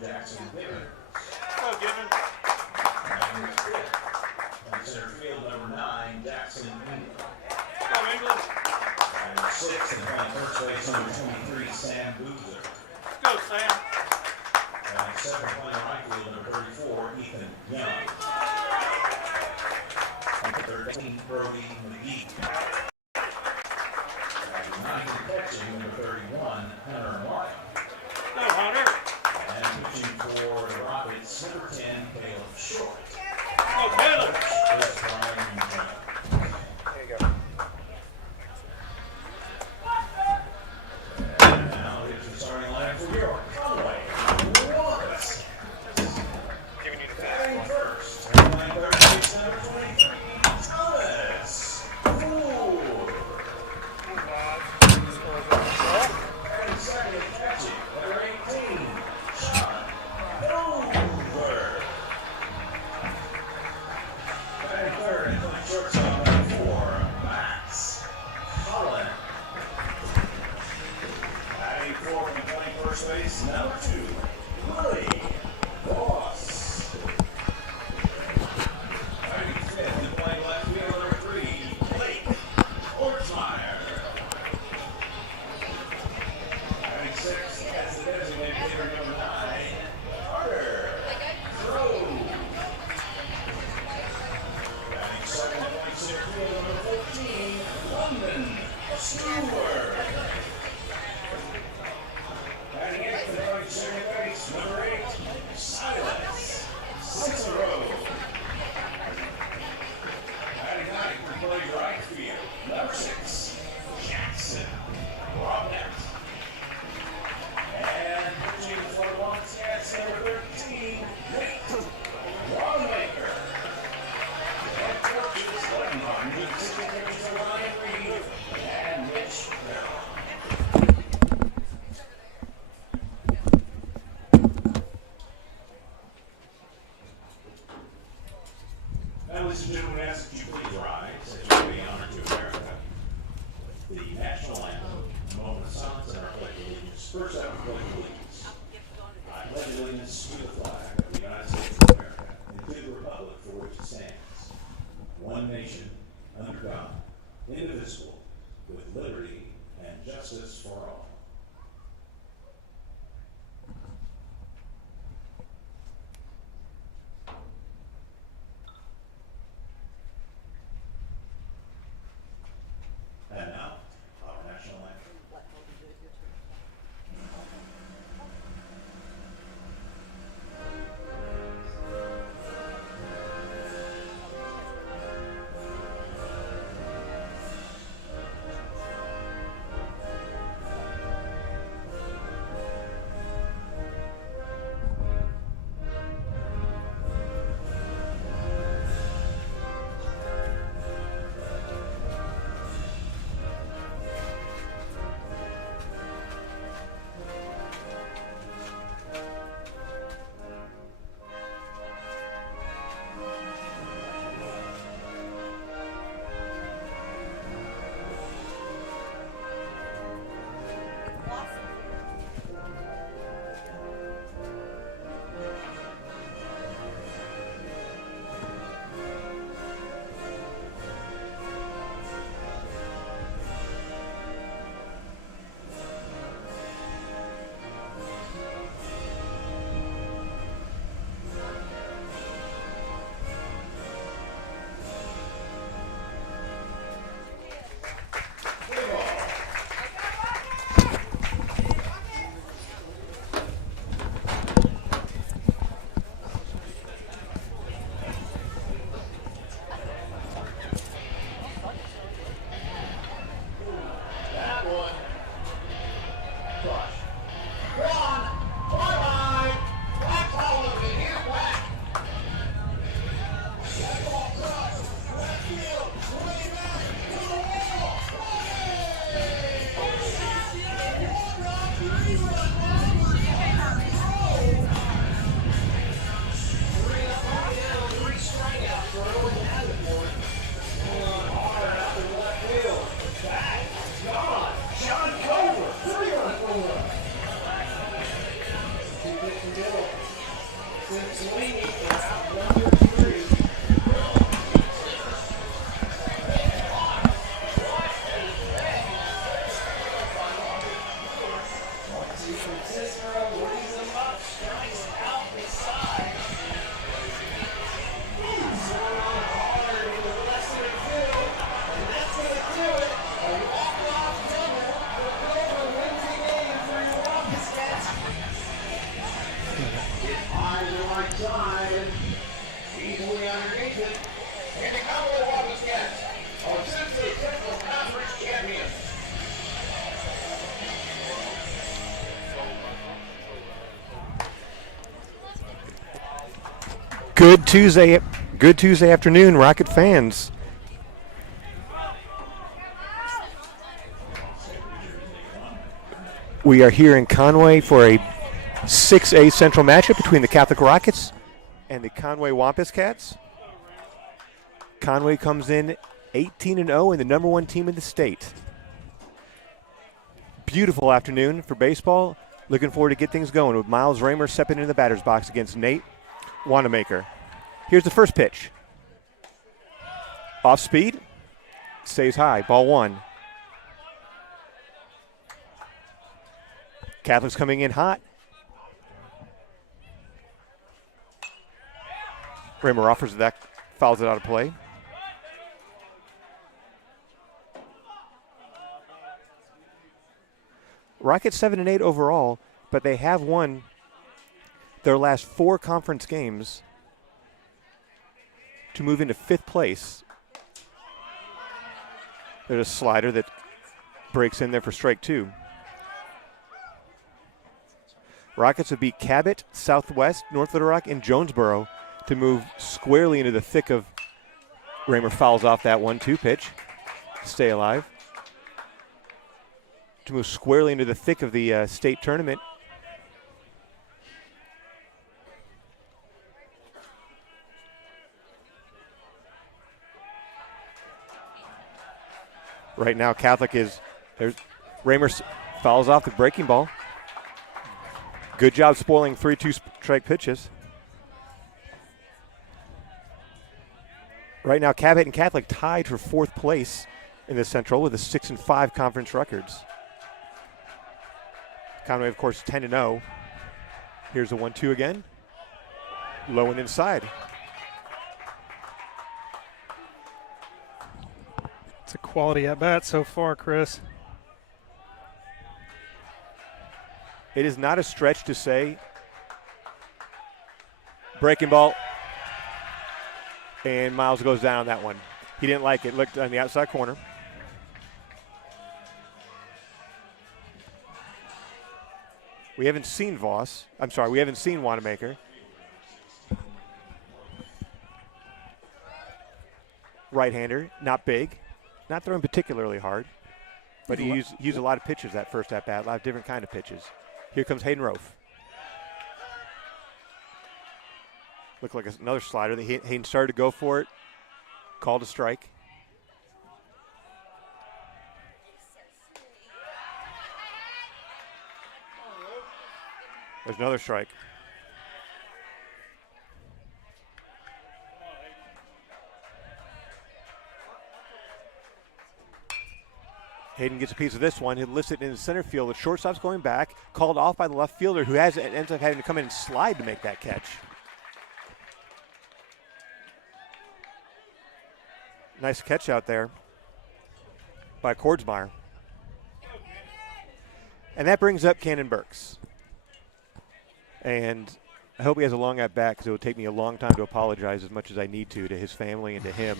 Go, Given. Center field, number 9, Jackson Infield. Go, English. And 6, and playing first base, number 23, Sam Boozer. Go, Sam. And 7, playing right field, number 34, Ethan Young. Number 13, Brody McGee. And 9, catching, number 31, Hunter Lyle. Go, Hunter. And pitching for the Rockets, number 10, Caleb Short. Go, Caleb. That's Brian Young. There you go. And now here's the starting line for York. Conway. Giving you the Batting fast first. Playing third base, number 23, Thomas. Batting second, catching, number 18, Sean Over. Batting third and playing shortstop, number 4, Max Holland. Batting fourth and playing first base, number 2, Willie Ross. Batting fifth and playing left field, number 3, Blake Ortsmeyer. Batting sixth as the designated hitter, number 9, Carter Crowe. Batting second and playing center field, number 14, London Stewart. Batting eighth and playing second base, number 8, Silas Cicero. Batting ninth and playing right field, number 6, Jackson Robert. And pitching for the Wildcats, number 13, Nate Longmaker. Head coaches, Glenn Martin, assistant coaches Ryan Reed and Mitch Bell. Now, ladies and gentlemen, we ask that you please rise as you pay honor to America. The national anthem, a moment of silence and our pledge of allegiance. First out, pledge of allegiance. I pledge allegiance to the flag of the United States of America and to the republic for which it stands, one nation, under God, indivisible, with liberty and justice for all. And now, our national anthem. Good Tuesday afternoon, Rocket fans. We are here in Conway for a 6A Central matchup between the Catholic Rockets and the Conway Wampus Cats. Conway comes in 18-0 and the number one team in the state. Beautiful afternoon for baseball. Looking forward to get things going with Miles Raymer stepping into the batter's box against Nate Wanamaker. Here's the first pitch. Off speed, stays high, ball one. Catholic's coming in hot. Raymer offers that, fouls it out of play. Rockets 7-8 overall, but they have won their last 4 conference games to move into 5th place. There's a slider that breaks in there for strike 2. Rockets have beat Cabot, Southwest, North Little Rock, and Jonesboro to move squarely into the thick of. Raymer fouls off that 1-2 pitch. Stay alive. To move squarely into the thick of the state tournament. Right now, Catholic is, there's Raymer fouls off the breaking ball. Good job spoiling 3-2 strike pitches. Right now, Cabot and Catholic tied for 4th place in the Central with a 6-5 conference records. Conway, of course, 10-0. Here's a 1-2 again. Low and inside. It's a quality at bat so far, Chris. It is not a stretch to say breaking ball, and Miles goes down on that one. He didn't like it. Looked on the outside corner. We haven't seen we haven't seen Wanamaker. Right-hander, not big. Not throwing particularly hard, but he used a lot of pitches that first at-bat, a lot of different kind of pitches. Here comes Hayden Rofe. Looked like another slider. Hayden started to go for it, called a strike. There's another strike. Hayden gets a piece of this one. He'll list it in the center field. The shortstop's going back, called off by the left fielder, who ends up having to come in and slide to make that catch. Nice catch out there by Kordsmeyer. And that brings up Cannon Burks. And I hope he has a long at-bat because it will take me a long time to apologize as much as I need to his family and to him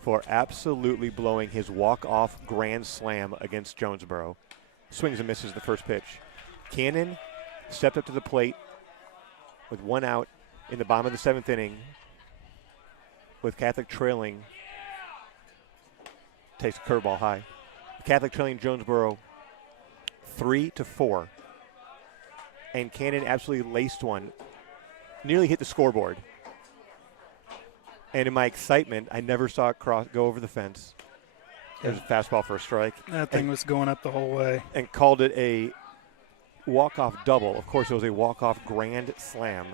for absolutely blowing his walk-off grand slam against Jonesboro. Swings and misses the first pitch. Cannon stepped up to the plate with 1 out in the bottom of the 7th inning with Catholic trailing. Takes a curveball high. Catholic trailing Jonesboro 3-4. And Cannon absolutely laced one. Nearly hit the scoreboard. And in my excitement, I never saw it go over the fence. There's a fastball for a strike. That thing was going up the whole way. And called it a walk-off double. Of course, it was a walk-off grand slam.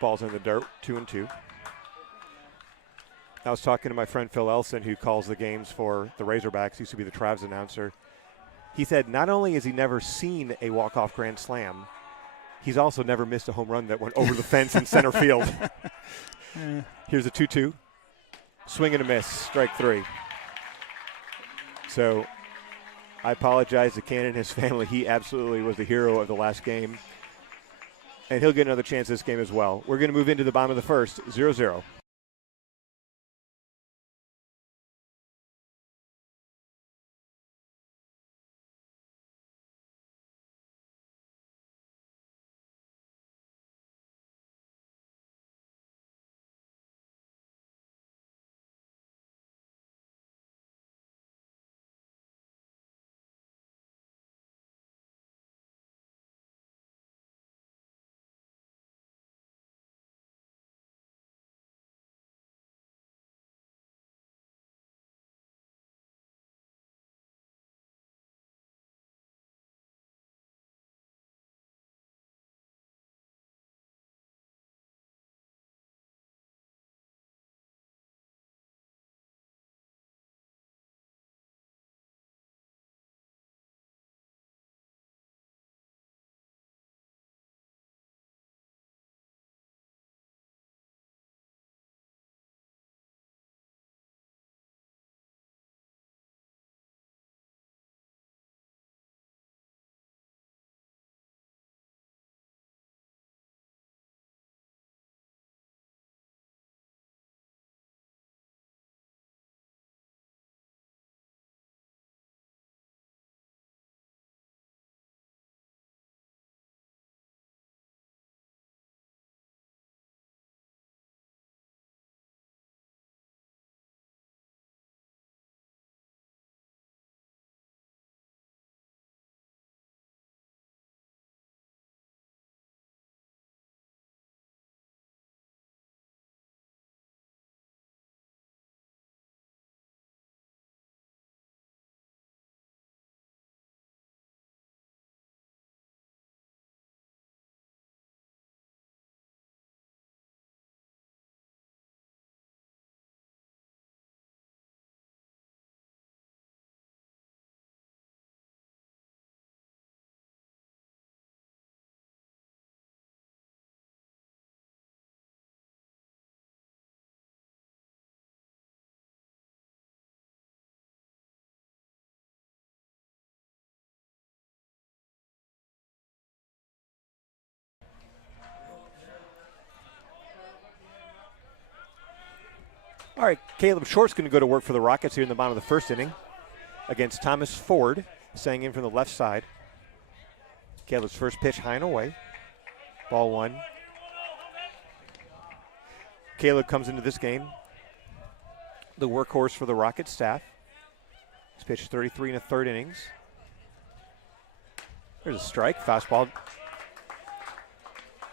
Ball's in the dirt, 2-2. I was talking to my friend Phil Elson, who calls the games for the Razorbacks. He used to be the Travs announcer. He said not only has he never seen a walk-off grand slam, he's also never missed a home run that went over the fence in center field. Here's a 2-2. Swing and a miss, strike 3. So I apologize to Ken and his family. He absolutely was the hero of the last game. And he'll get another chance this game as well. We're going to move into the bottom of the first, 0-0. All right, Caleb Short's going to go to work for the Rockets here in the bottom of the first inning against Thomas Ford, staying in from the left side. Caleb's first pitch high and away. Ball 1. Caleb comes into this game the workhorse for the Rockets staff. He's pitched 33 1/3 innings. There's a strike, fastball.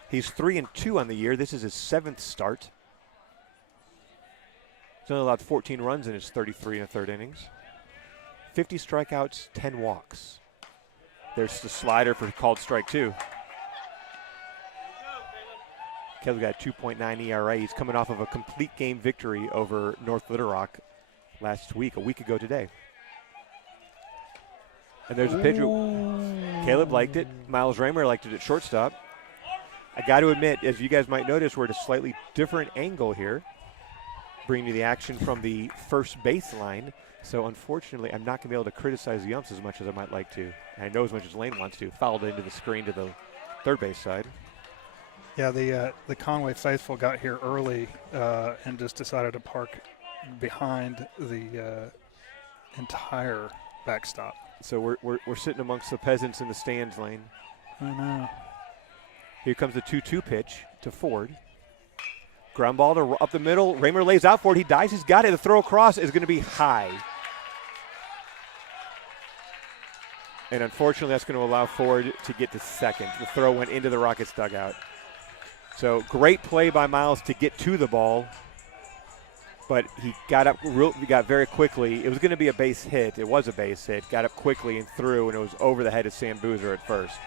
He's 3-2 on the year. This is his 7th start. He's only allowed 14 runs in his 33 1/3 innings. 50 strikeouts, 10 walks. There's the slider for called strike 2. Caleb got a 2.9 ERA. He's coming off of a complete game victory over North Little Rock last week, a week ago today. And there's a pitch. Caleb liked it. Miles Raymer liked it at shortstop. I got to admit, as you guys might notice, we're at a slightly different angle here, bringing you the action from the first baseline. So unfortunately, I'm not going to be able to criticize the umps as much as I might like to. And I know as much as Lane wants to. Fouled into the screen to the third base side. Yeah, the Conway faithful got here early and just decided to park behind the entire backstop. So we're sitting amongst the peasants in the stands, Lane. I know. Here comes the 2-2 pitch to Ford. Ground ball to up the middle. Raymer lays out for it. He dives. He's got it. The throw across is going to be high. And unfortunately, that's going to allow Ford to get to second. The throw went into the Rockets dugout. So great play by Miles to get to the ball. But he got up very quickly. It was going to be a base hit. It was a base hit. Got up quickly and threw, and it was over the head of Sam Boozer at first.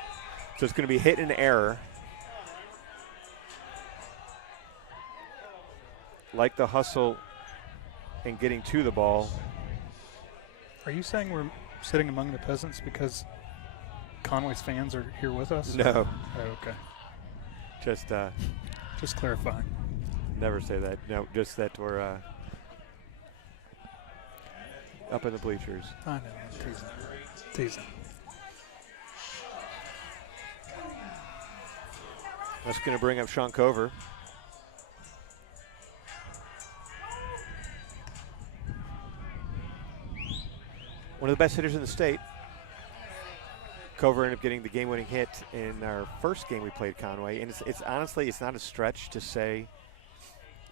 So it's going to be hit and error. Like the hustle and getting to the ball. Are you saying we're sitting among the peasants because Conway's fans are here with us? No. Oh, okay. Just clarifying. Never say that. No, just that we're up in the bleachers. I know. Teasing. That's going to bring up Sean Cover. One of the best hitters in the state. Cover ended up getting the game-winning hit in our first game we played Conway, and it's honestly, it's not a stretch to say.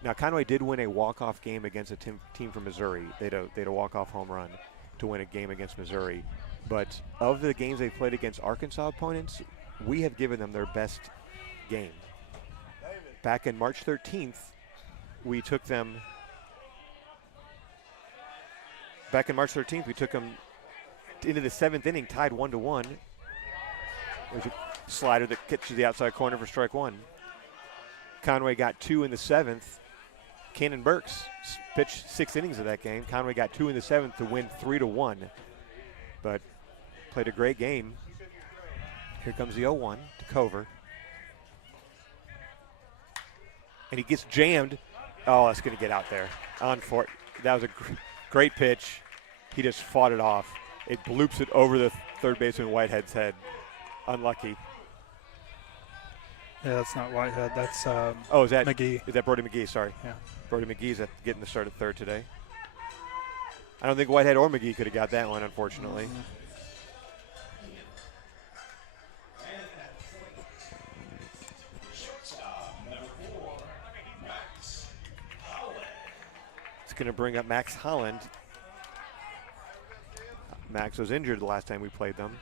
Now, Conway did win a walk-off game against a team from Missouri. They had a walk-off home run to win a game against Missouri. But of the games they've played against Arkansas opponents, we have given them their best game. Back in March 13th, we took them. Back in March 13th, we took them into the 7th inning, tied 1-1. There's a slider that gets to the outside corner for strike one. Conway got 2 in the 7th. Cannon Burks pitched 6 innings of that game. Conway got 2 in the 7th to win 3-1. But played a great game. Here comes the 0-1 to Cover. And he gets jammed. Oh, that's going to get out there. That was a great pitch. He just fought it off. It bloops it over the third baseman Whitehead's head. Unlucky. Yeah, that's not Whitehead. That's is that McGee. Is that Brody McGee? Sorry. Yeah. Brody McGee's getting the start at third today. I don't think Whitehead or McGee could have got that one, unfortunately. Mm-hmm. It's going to bring up Max Holland. Max was injured the last time we played them.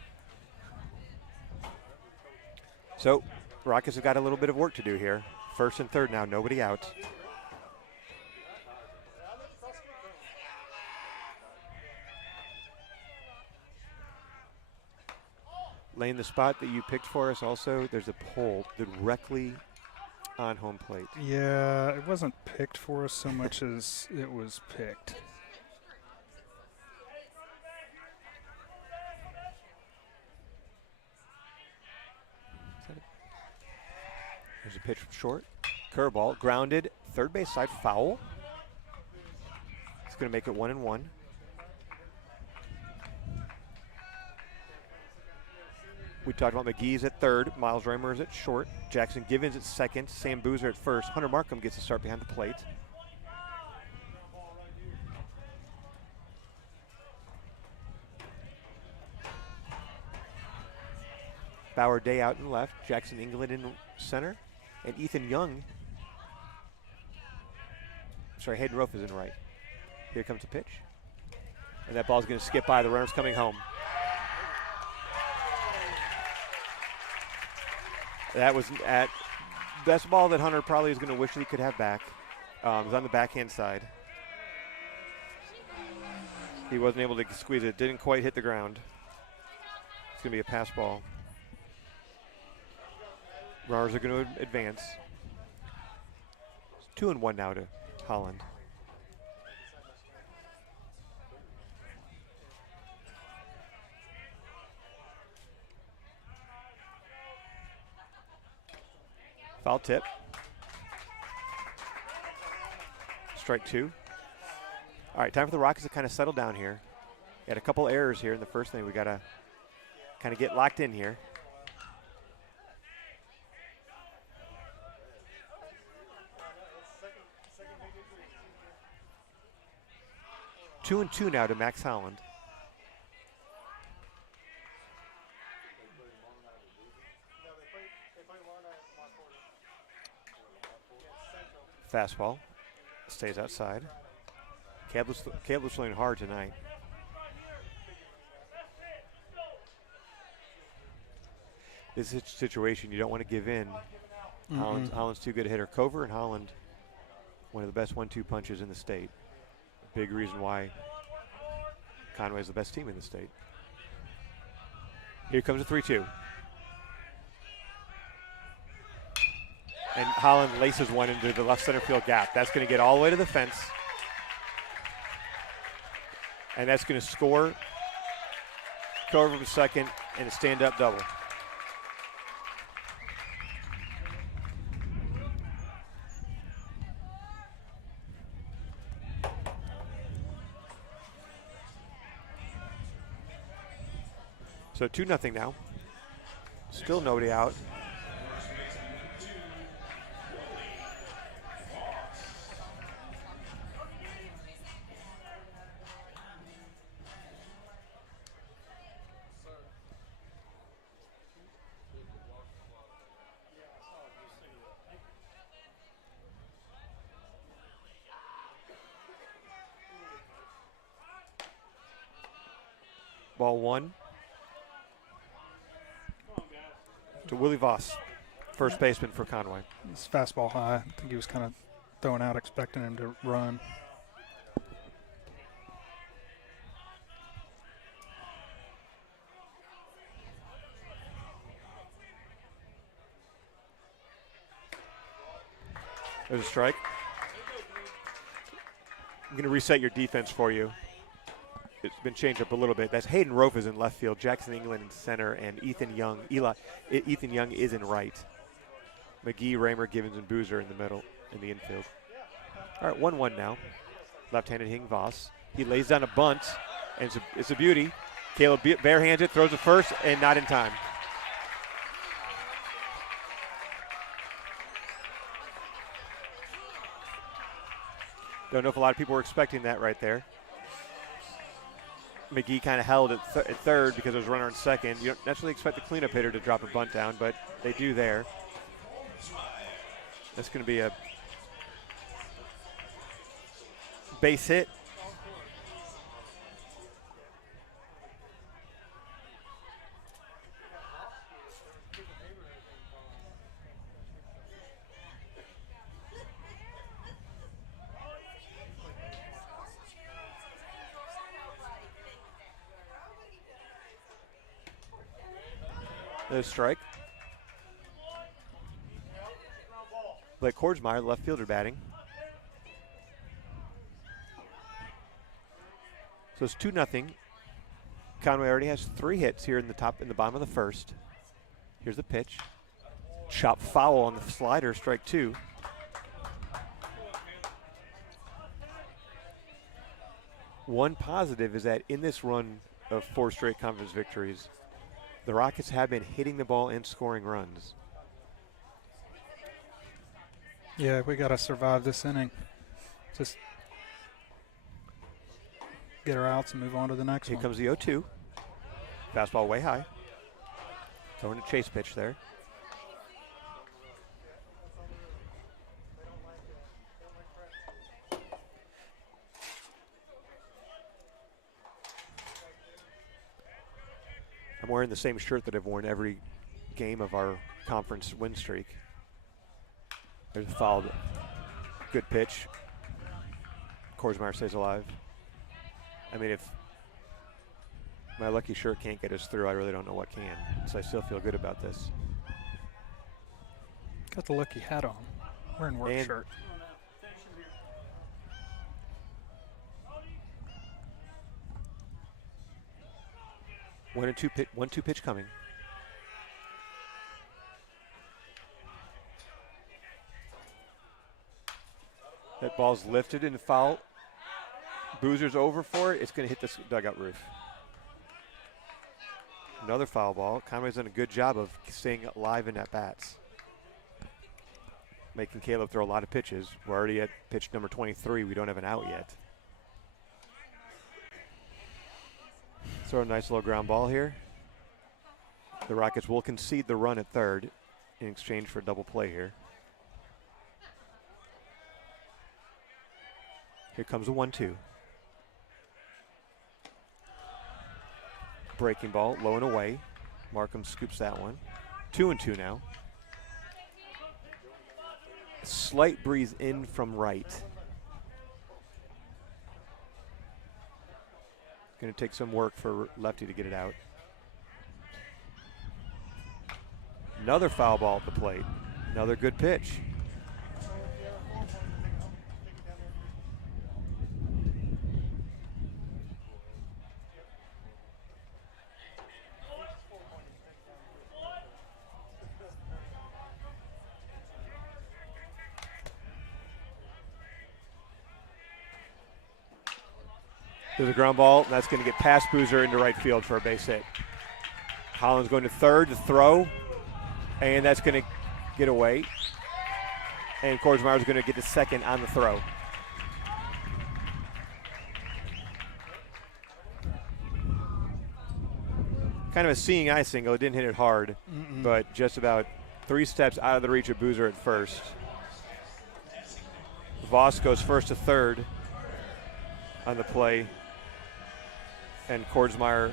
So, Rockets have got a little bit of work to do here. First and third now, nobody out. Lane, the spot that you picked for us also, there's a pole directly on home plate. Yeah, it wasn't picked for us so much as it was picked. There's a pitch from short. Curveball, grounded, third base side, foul. It's going to make it 1-1. We talked about McGee's at third, Miles Raymer is at short, Jackson Givens at second, Sam Boozer at first. Hunter Markham gets to start behind the plate. Bauer Day out in left, Jackson England in center, and Ethan Young. Sorry, Hayden Rofe is in right. Here comes the pitch. And that ball's going to skip by. The runner's coming home. That was at best ball that Hunter probably is going to wish he could have back. It was on the backhand side. He wasn't able to squeeze it. Didn't quite hit the ground. It's going to be a pass ball. Runners are going to advance. It's 2-1 now to Holland. Foul tip. Strike two. All right, time for the Rockets to kind of settle down here. Had a couple errors here in the first thing. We got to kind of get locked in here. 2-2 now to Max Holland. Fastball stays outside. Caleb's playing hard tonight. This is a situation you don't want to give in. Holland's too good a hitter. Cover and Holland, one of the best 1-2 punches in the state. Big reason why Conway is the best team in the state. Here comes a 3-2. And Holland laces one into the left center field gap. That's going to get all the way to the fence. And that's going to score, cover from second, and a stand-up double. So 2-0 now. Still nobody out. Ball 1 to Willie Voss, first baseman for Conway. It's fastball high. I think he was kind of throwing out, expecting him to run. There's a strike. I'm going to reset your defense for you. It's been changed up a little bit. That's Hayden Rofe is in left field, Jackson England in center, and Ethan Young is in right. McGee, Raymer, Givens, and Boozer in the middle, in the infield. All right, 1-1 now. Left-handed hitting Voss. He lays down a bunt, and it's a beauty. Caleb barehands it, throws it first, and not in time. Don't know if a lot of people were expecting that right there. McGee kind of held at third because there was a runner on second. You don't necessarily expect the cleanup hitter to drop a bunt down, but they do there. That's going to be a base hit. There's a strike. Blake Kordsmeyer, left fielder, batting. So it's 2-0. Conway already has 3 hits here in the bottom of the first. Here's the pitch. Chop foul on the slider, strike 2. One positive is that in this run of 4 straight conference victories, the Rockets have been hitting the ball and scoring runs. Yeah, we got to survive this inning. Just get our outs and move on to the next Here one. comes the 0-2. Fastball way high. Throwing a chase pitch there. I'm wearing the same shirt that I've worn every game of our conference win streak. There's a foul. Good pitch. Kordsmeyer stays alive. I mean, if my lucky shirt can't get us through, I really don't know what can. So I still feel good about this. Got the lucky hat on. Wearing work shirt. One two pitch coming. That ball's lifted and foul. Boozer's over for it. It's going to hit this dugout roof. Another foul ball. Conway's done a good job of staying alive in at bats, making Caleb throw a lot of pitches. We're already at pitch number 23. We don't have an out yet. Throw a nice little ground ball here. The Rockets will concede the run at third in exchange for a double play here. Here comes a 1-2. Breaking ball, low and away. Markham scoops that one. 2-2 now. Slight breeze in from right. Going to take some work for lefty to get it out. Another foul ball at the plate. Another good pitch. There's a ground ball, and that's going to get past Boozer into right field for a base hit. Holland's going to third to throw, and that's going to get away. And Kordsmeyer's going to get to second on the throw. Kind of a seeing eye single. It didn't hit it hard, but just about 3 steps out of the reach of Boozer at first. Voss goes first to third on the play. And Kordsmeyer,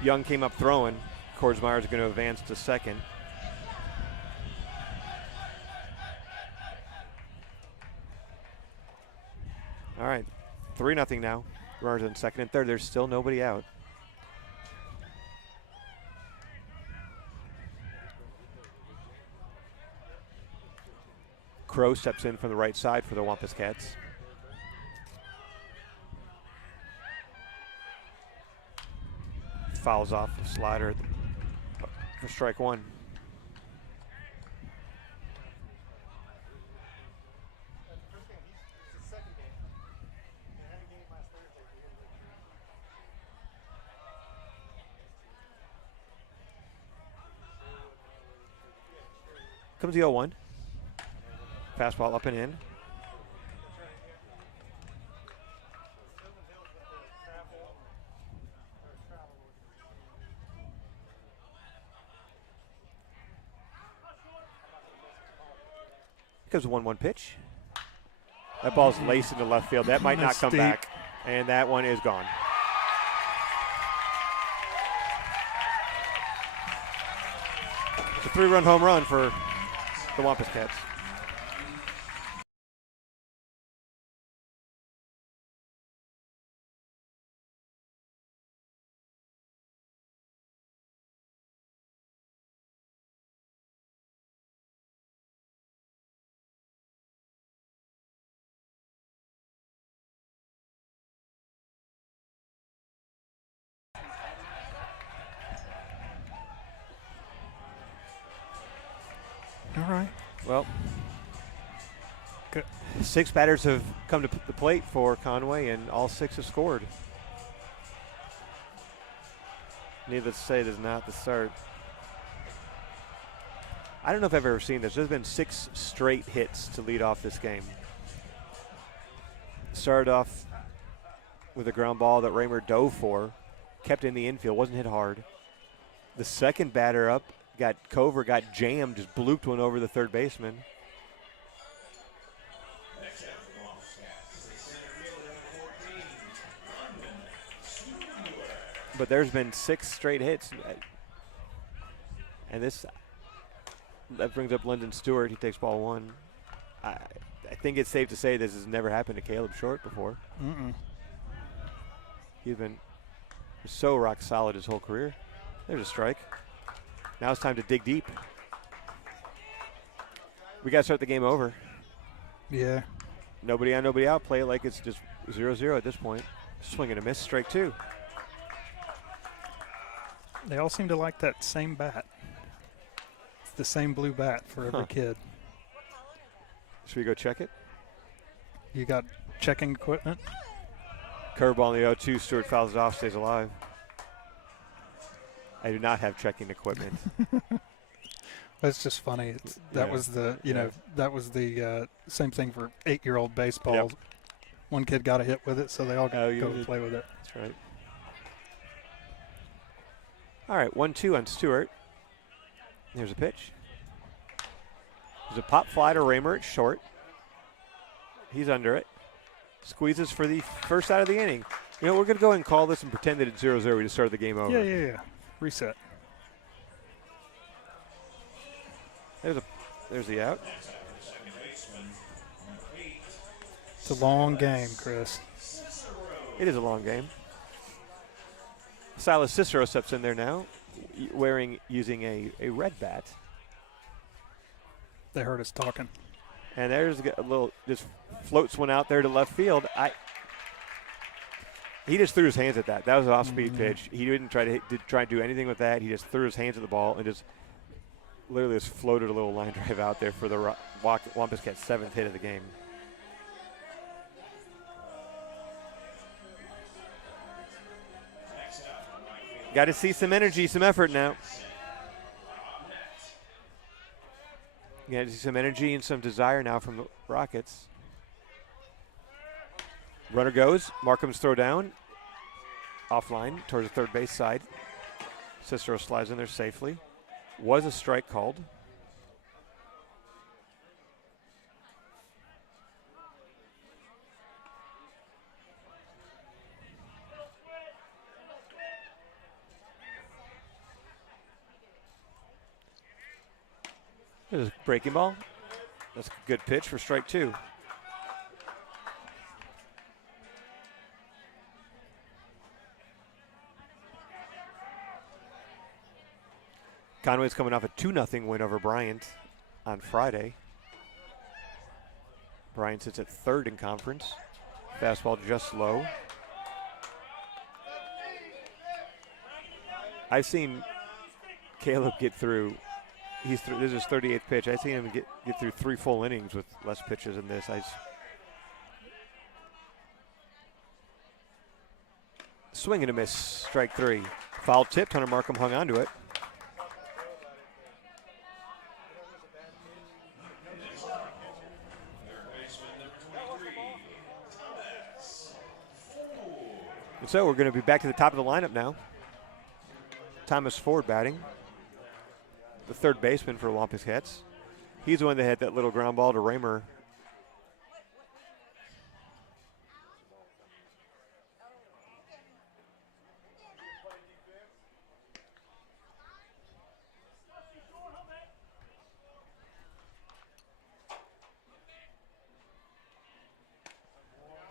Young came up throwing. Kordsmeyer's going to advance to second. All right, 3-0 now. Runners in second and third. There's still nobody out. Crow steps in from the right side for the Wampus Cats. Fouls off the slider for strike one. Comes the 0-1. Fastball up and in. Comes a 1-1 pitch. That ball's laced into left field. That might not come deep. back. And that one is gone. It's a 3-run home run for the Wampus Cats. All right. Well, 6 batters have come to the plate for Conway, and all 6 have scored. Needless to say, it is not the start. I don't know if I've ever seen this. There's been 6 straight hits to lead off this game. Started off with a ground ball that Raymer dove for, kept in the infield, wasn't hit hard. The second batter up, Cover got jammed, just blooped one over the third baseman. But there's been 6 straight hits. And that brings up Lyndon Stewart. He takes ball 1. I think it's safe to say this has never happened to Caleb Short before. He's been so rock solid his whole career. There's a strike. Now it's time to dig deep. We got to start the game over. Yeah. Nobody on, nobody out. Play it like it's just 0-0 at this point. Swing and a miss, strike 2. They all seem to like that same bat. It's the same blue bat for every kid. Should we go check it? You got checking equipment? Curveball in the 0-2. Stewart fouls it off, stays alive. I do not have checking equipment. It's just funny. That was the that was the same thing for 8-year-old baseball. Yep. One kid got a hit with it, so they all go play with it. That's right. All right, 1-2 on Stewart. Here's a pitch. There's a pop fly to Raymer at short. He's under it. Squeezes for the first out of the inning. You know, we're going to go ahead and call this and pretend that it's 0-0. We just started the game over. Yeah. Reset. There's the out. It's a long game, Chris. It is a long game. Silas Cicero steps in there now, using a red bat. They heard us talking. And there's a little, just floats one out there to left field. He just threw his hands at that. That was an off-speed pitch. He didn't try to do anything with that. He just threw his hands at the ball and just literally just floated a little line drive out there for the Wampus Cats' 7th hit of the game. Got to see some energy, some effort now. Got to see some energy and some desire now from the Rockets. Runner goes. Markham's throw down. Offline towards the third base side. Cicero slides in there safely. Was a strike called. There's a breaking ball. That's a good pitch for strike 2. Conway's coming off a 2-0 win over Bryant on Friday. Bryant sits at 3rd in conference. Fastball just low. I've seen Caleb get through. This is his 38th pitch. I've seen him get through 3 full innings with less pitches than this. Swing and a miss, strike 3. Foul tipped. Hunter Markham hung on to it. And so we're going to be back to the top of the lineup now. Thomas Ford batting. The third baseman for Wampus Cats. He's the one that had that little ground ball to Raymer.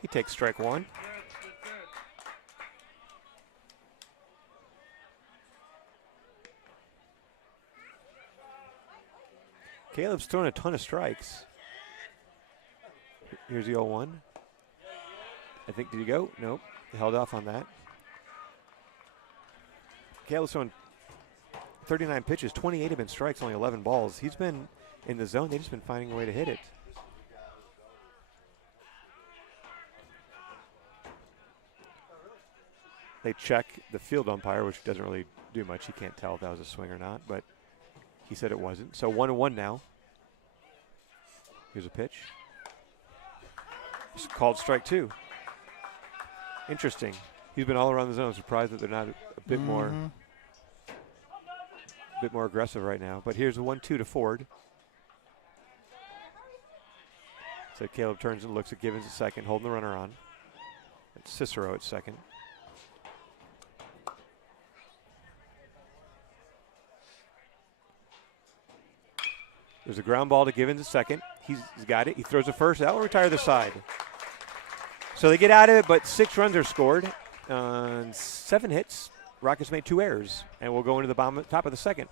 He takes strike 1. Caleb's throwing a ton of strikes. Here's the 0-1. I think, did he go? Nope. He held off on that. Caleb's throwing 39 pitches. 28 have been strikes, only 11 balls. He's been in the zone. They've just been finding a way to hit it. They check the field umpire, which doesn't really do much. He can't tell if that was a swing or not, but he said it wasn't. So 1-1 now. Here's a pitch. It's called strike 2. Interesting. He's been all around the zone. Surprised that they're not a bit more aggressive right now. But here's a 1-2 to Ford. So Caleb turns and looks at Givens at second, holding the runner on. It's Cicero at second. There's a ground ball to Givens at second. He's got it. He throws a first. That will retire the side. So they get out of it, but 6 runs are scored on 7 hits. Rockets made 2 errors, and we'll go into the top of the second.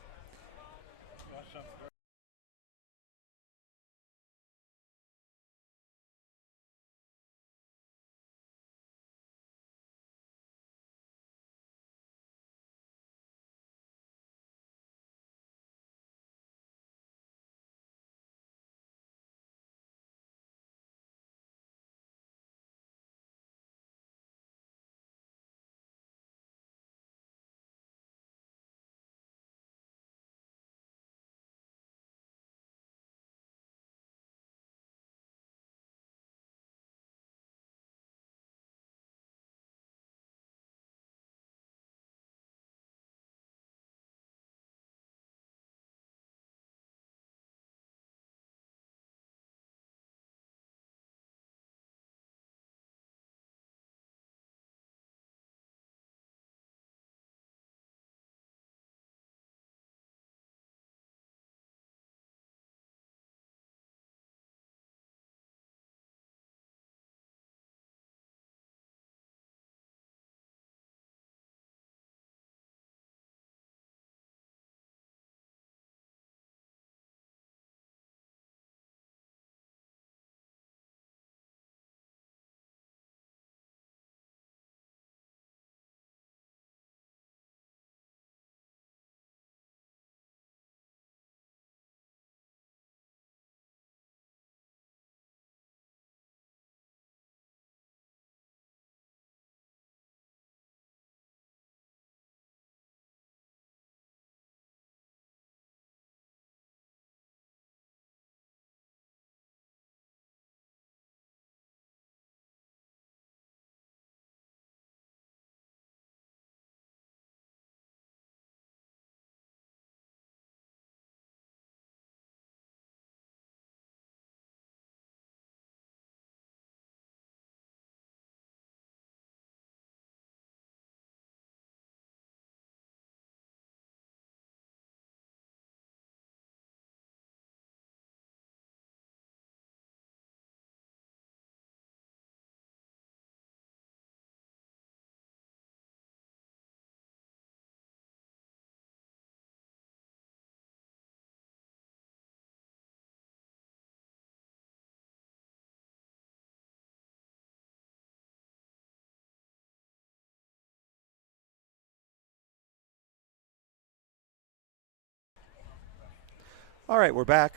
All right, we're back.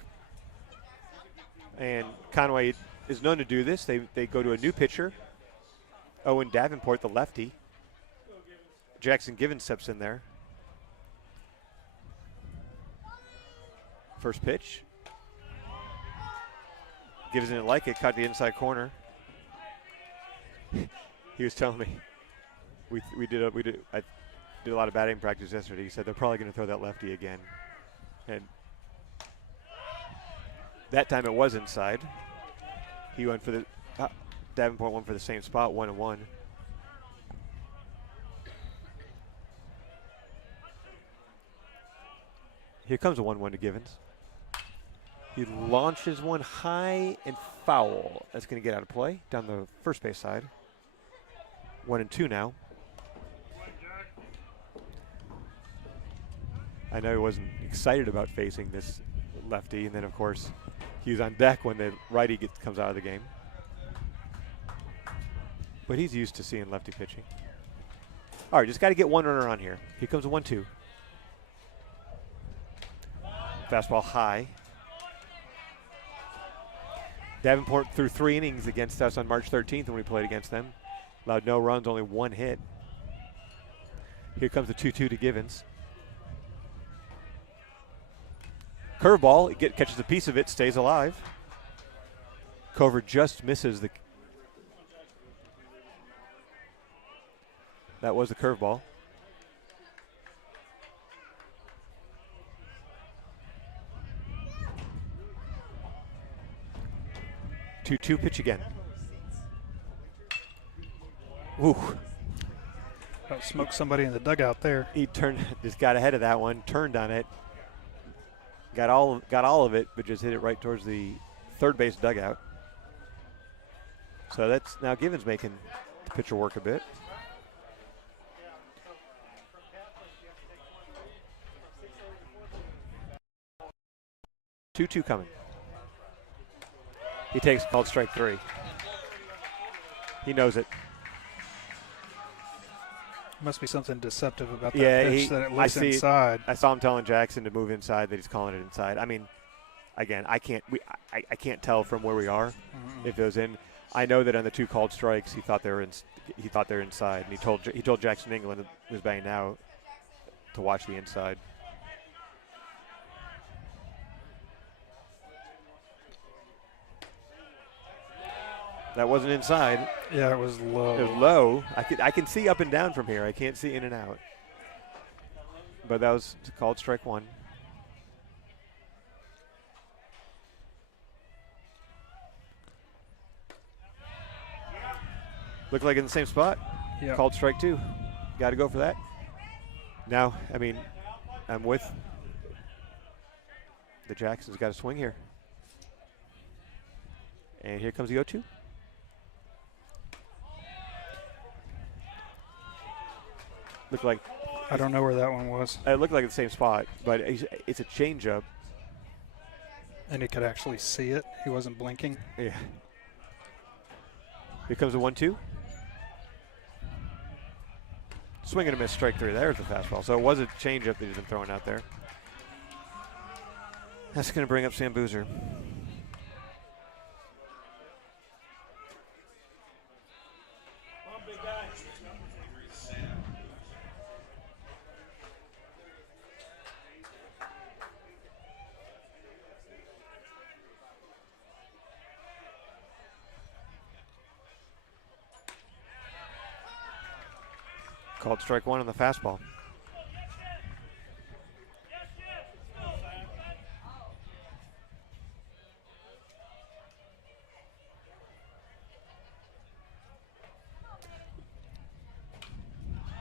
And Conway is known to do this. They go to a new pitcher, Owen Davenport, the lefty. Jackson Givens steps in there. First pitch. Givens didn't like it, caught the inside corner. He was telling me I did a lot of batting practice yesterday. He said they're probably going to throw that lefty again, and that time it was inside. He went for the Davenport went for the same spot, 1-1. Here comes a 1-1 to Givens. He launches one high and foul. That's going to get out of play down the first base side. 1-2 now. I know he wasn't excited about facing this lefty, and then of course he was on deck when the righty comes out of the game. But he's used to seeing lefty pitching. All right, just got to get one runner on here. Here comes a 1-2. Fastball high. Davenport threw 3 innings against us on March 13th when we played against them. Allowed no runs, only 1 hit. Here comes the 2-2 to Givens. Curveball, catches a piece of it, stays alive. Cover just misses the. That was the curveball. Two pitch again. Ooh. About smoked somebody in the dugout there. He just got ahead of that one, turned on it, got all of it, but just hit it right towards the third base dugout. So that's now Givens making the pitcher work a bit. Two coming. He takes called strike 3. He knows it. Must be something deceptive about that Yeah, pitch that it looks inside. I saw him telling Jackson to move inside, that he's calling it inside. I mean, again, I can't tell from where we are if it was in. I know that on the 2 called strikes, he thought they were inside, and he told Jackson England, who was batting now, to watch the inside. That wasn't inside. Yeah, it was low. It was low. I can see up and down from here. I can't see in and out. But that was called strike 1. Looked like in the same spot. Yep. Called strike 2. Got to go for that. Now, I mean, I'm with the Jacksons. Got to swing here. And here comes the 0-2. Looked like. I don't know where that one was. It looked like the same spot, but it's a changeup. And he could actually see it. He wasn't blinking. Yeah. Here comes a 1-2. Swing and a miss, strike 3. There's the fastball. So it was a changeup that he's been throwing out there. That's going to bring up Sam Boozer. Called strike 1 on the fastball.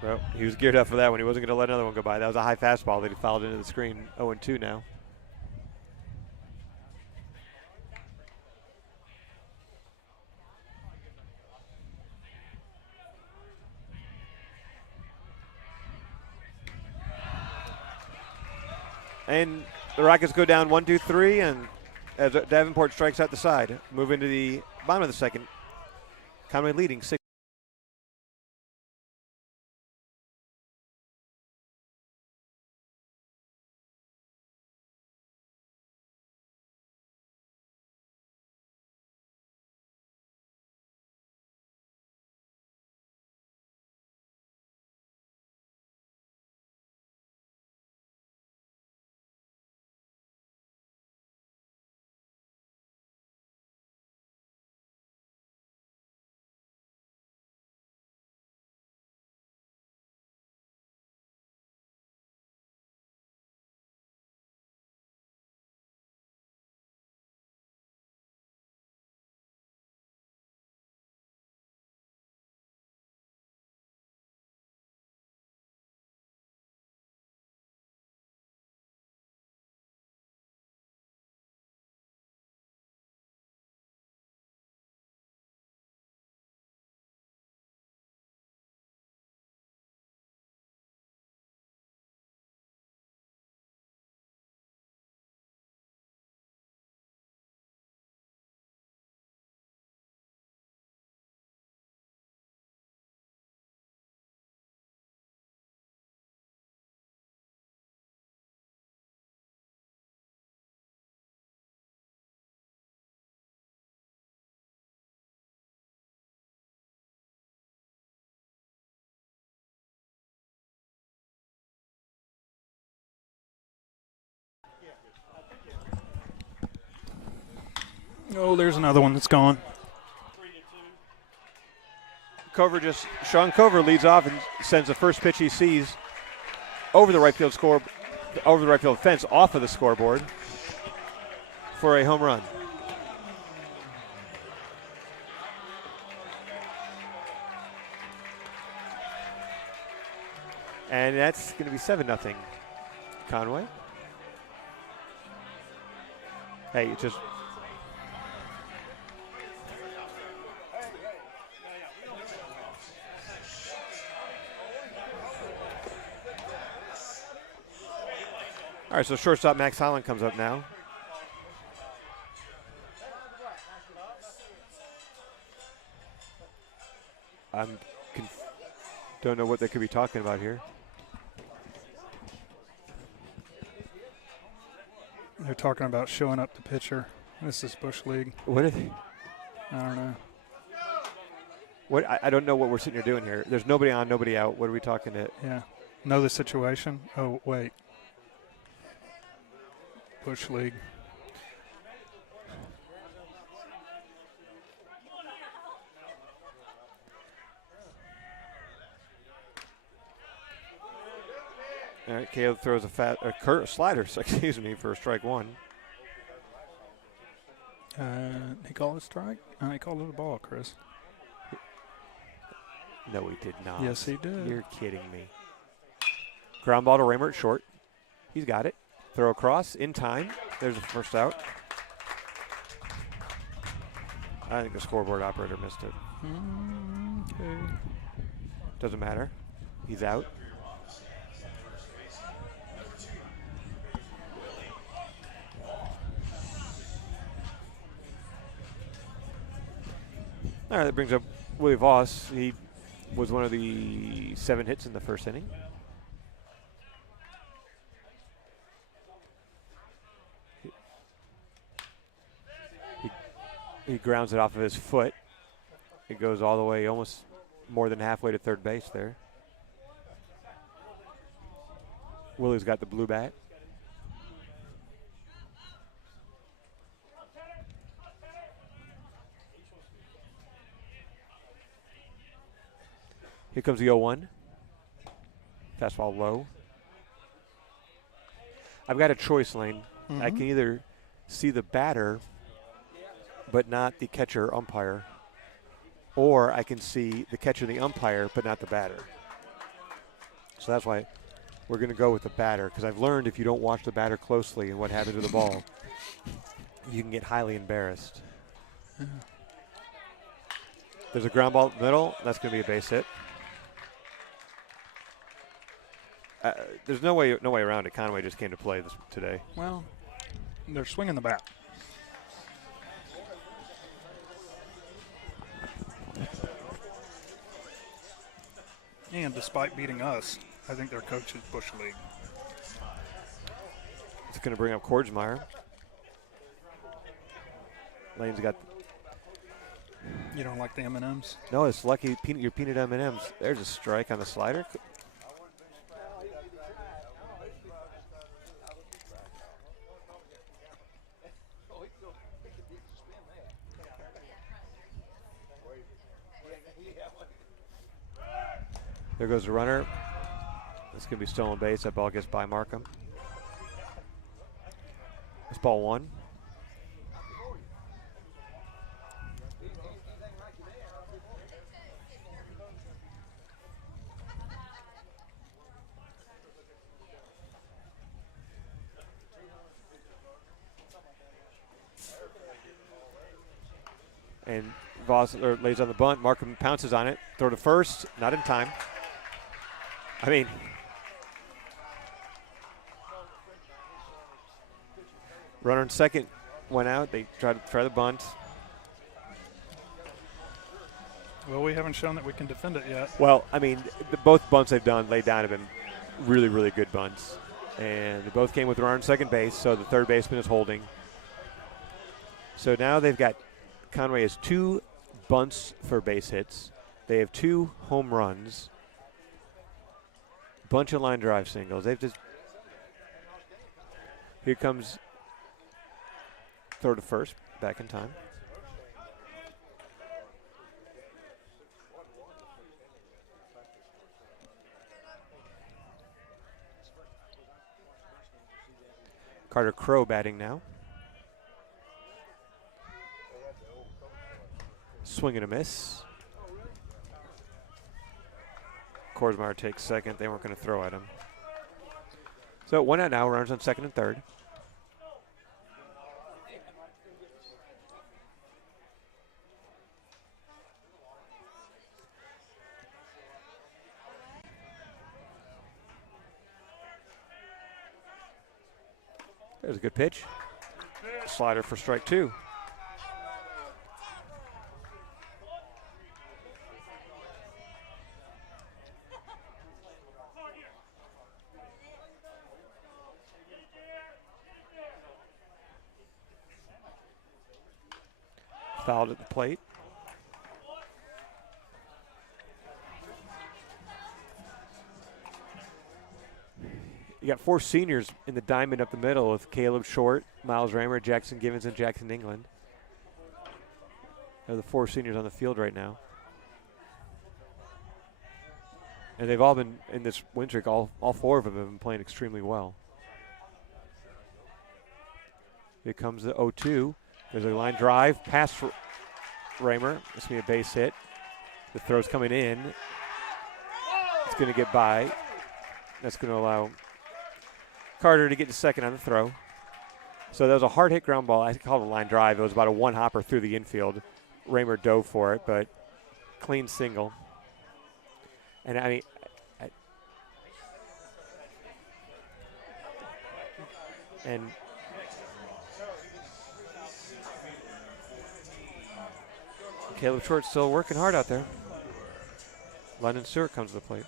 Well, he was geared up for that one. He wasn't going to let another one go by. That was a high fastball that he fouled into the screen. 0-2 now. And the Rockets go down 1-2-3, and as Davenport strikes out the side, move into the bottom of the second. Conway leading 6. Oh, there's another one that's gone. Sean Cover leads off and sends the first pitch he sees over the right field fence off of the scoreboard for a home run. And that's going to be 7-0 Conway. Hey, it just all right, so shortstop Max Holland comes up now. Don't know what they could be talking about here. They're talking about showing up the pitcher. This is Bush League. What are they? I don't know. What I don't know what we're sitting here doing here. There's nobody on, nobody out. What are we talking to? Yeah. Know the situation? Oh, wait. Bush League. All right, Caleb throws a slider, excuse me, for strike one. He called it a strike? He called it a ball, Chris. No, he did not. Yes, he did. You're kidding me. Ground ball to Raymer at short. He's got it. Throw across in time. There's the first out. I think the scoreboard operator missed it. Okay. Doesn't matter. He's out. All right, that brings up Willie Voss. He was one of the 7 hits in the first inning. He grounds it off of his foot. It goes all the way, almost more than halfway to third base there. Willie's got the blue bat. Here comes the 0-1. Fastball low. I've got a choice lane. I can either see the batter but not the catcher umpire, or I can see the catcher and the umpire but not the batter. So that's why we're going to go with the batter, because I've learned if you don't watch the batter closely and what happens to the ball, you can get highly embarrassed. There's a ground ball in the middle. That's going to be a base hit. There's no way around it. Conway just came to play today. Well, they're swinging the bat. And despite beating us, I think their coach is Bush League. It's going to bring up Kordsmeyer. Lane's got. You don't like the M&Ms? No, it's lucky your peanut M&Ms. There's a strike on the slider. There goes the runner. It's going to be stolen base. That ball gets by Markham. It's ball one. And Voss lays on the bunt. Markham pounces on it. Throw to first. Not in time. I mean, runner in second went out. They tried to try the bunt. Well, we haven't shown that we can defend it yet. Well, I mean, both bunts they've laid down have been really, really good bunts. And they both came with runner in second base, so the third baseman is holding. So now they've got, Conway has 2 bunts for base hits. They have 2 home runs. Bunch of line drive singles. They've just. Here comes throw to first, back in time. Carter Crow batting now. Swing and a miss. Korsmeyer takes second. They weren't going to throw at him. So 1 out now. Runners on second and third. There's a good pitch. Slider for strike 2. Fouled at the plate. You got 4 seniors in the diamond up the middle with Caleb Short, Miles Raymer, Jackson Givens, and Jackson England. They're the 4 seniors on the field right now. And they've all been in this win streak. All 4 of them have been playing extremely well. Here comes the 0-2. There's a line drive, pass for Raymer. This will be a base hit. The throw's coming in. It's going to get by. That's going to allow Carter to get to second on the throw. So that was a hard hit ground ball. I called it a line drive. It was about a 1-hopper through the infield. Raymer dove for it, but clean single. And I mean, and Caleb Short still working hard out there. London Stewart comes to the plate.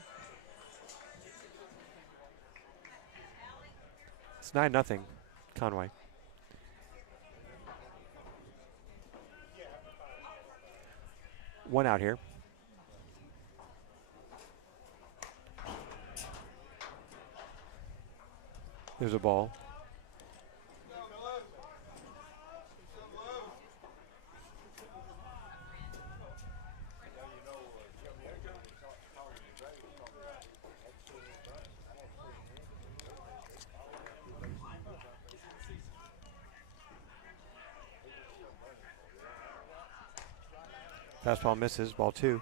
It's 9-0, Conway. One out here. There's a ball. Fastball misses, ball 2.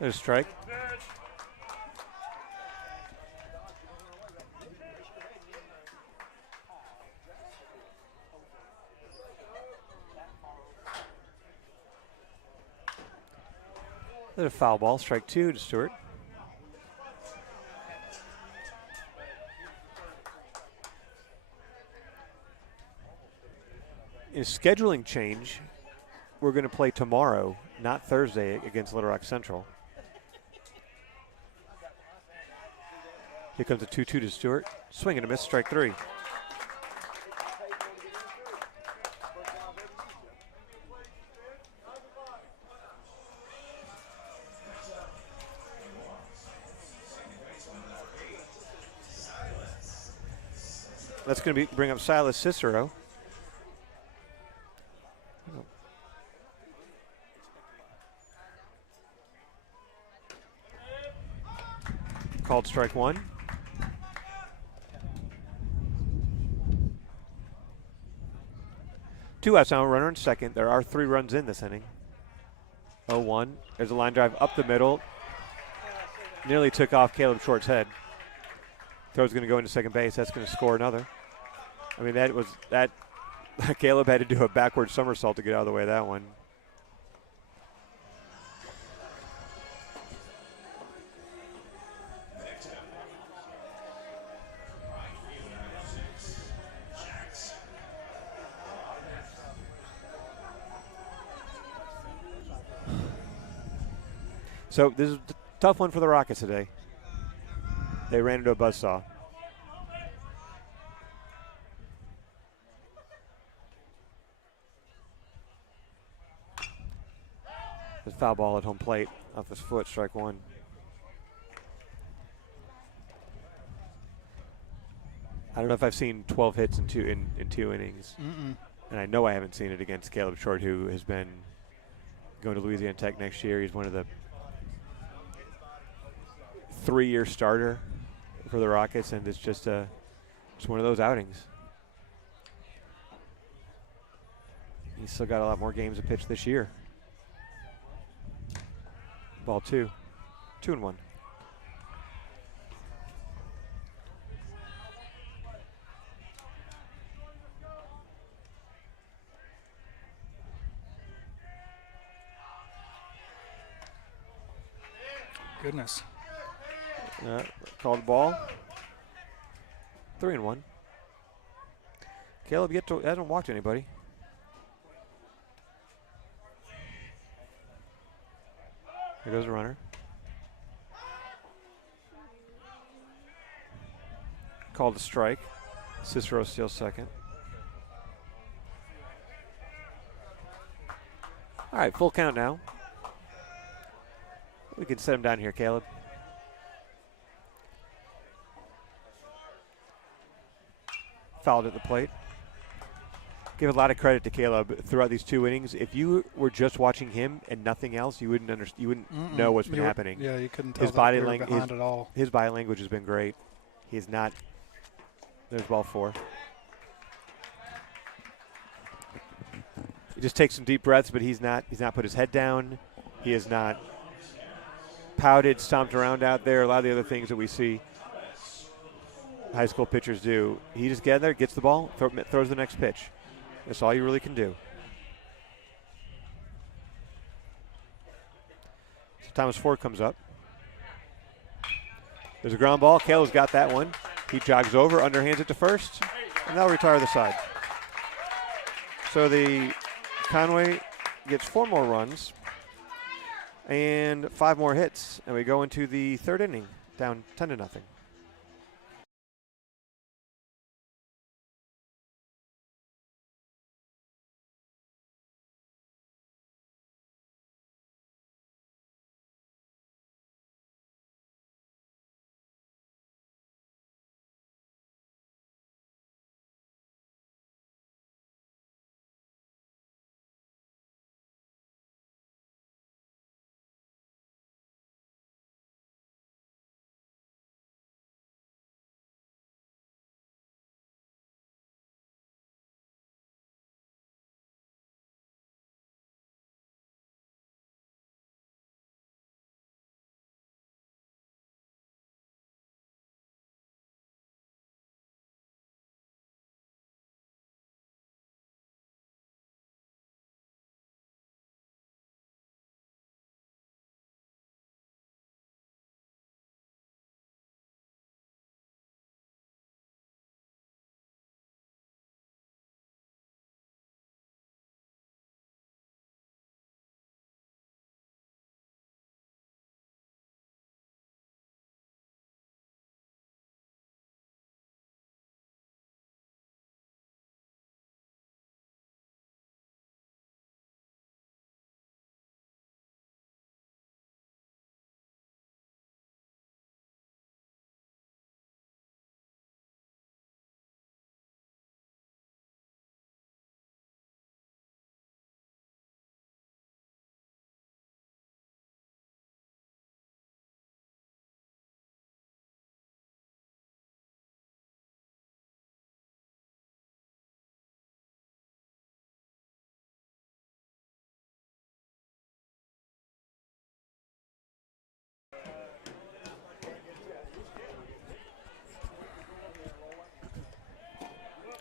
There's a strike. There's a foul ball, strike 2 to Stewart. In a scheduling change, we're going to play tomorrow, not Thursday, against Little Rock Central. Here comes a 2-2 to Stewart. Swing and a miss, strike 3. That's going to bring up Silas Cicero. Called strike 1. Two outs now, runner in second. There are 3 runs in this inning. 0-1. There's a line drive up the middle. Nearly took off Caleb Short's head. Throw's going to go into second base. That's going to score another. I mean, that Caleb had to do a backward somersault to get out of the way of that one. So this is a tough one for the Rockets today. They ran into a buzzsaw. There's a foul ball at home plate off his foot, strike 1. I don't know if I've seen 12 hits in two innings. Mm-mm. And I know I haven't seen it against Caleb Short, who has been going to Louisiana Tech next year. He's one of the 3-year starter for the Rockets, and it's just one of those outings. He's still got a lot more games to pitch this year. Ball 2. 2-1. Goodness. Called the ball. 3-1. Caleb hasn't walked anybody. Here goes a runner. Called a strike. Cicero steals second. All right, full count now. We can set him down here, Caleb. Fouled at the plate. Give a lot of credit to Caleb throughout these 2 innings. If you were just watching him and nothing else, you wouldn't know what's been happening. Yeah, you couldn't tell His body they were language, behind at all. his body language has been great. He is not. There's ball 4. He just takes some deep breaths, but he's not put his head down. He has not pouted, stomped around out there. A lot of the other things that we see high school pitchers do. He just gets there, gets the ball, throws the next pitch. That's all you really can do. So Thomas Ford comes up. There's a ground ball. Caleb's got that one. He jogs over, underhands it to first, and they'll retire the side. So the Conway gets 4 more runs and 5 more hits, and we go into the 3rd inning, down 10-0.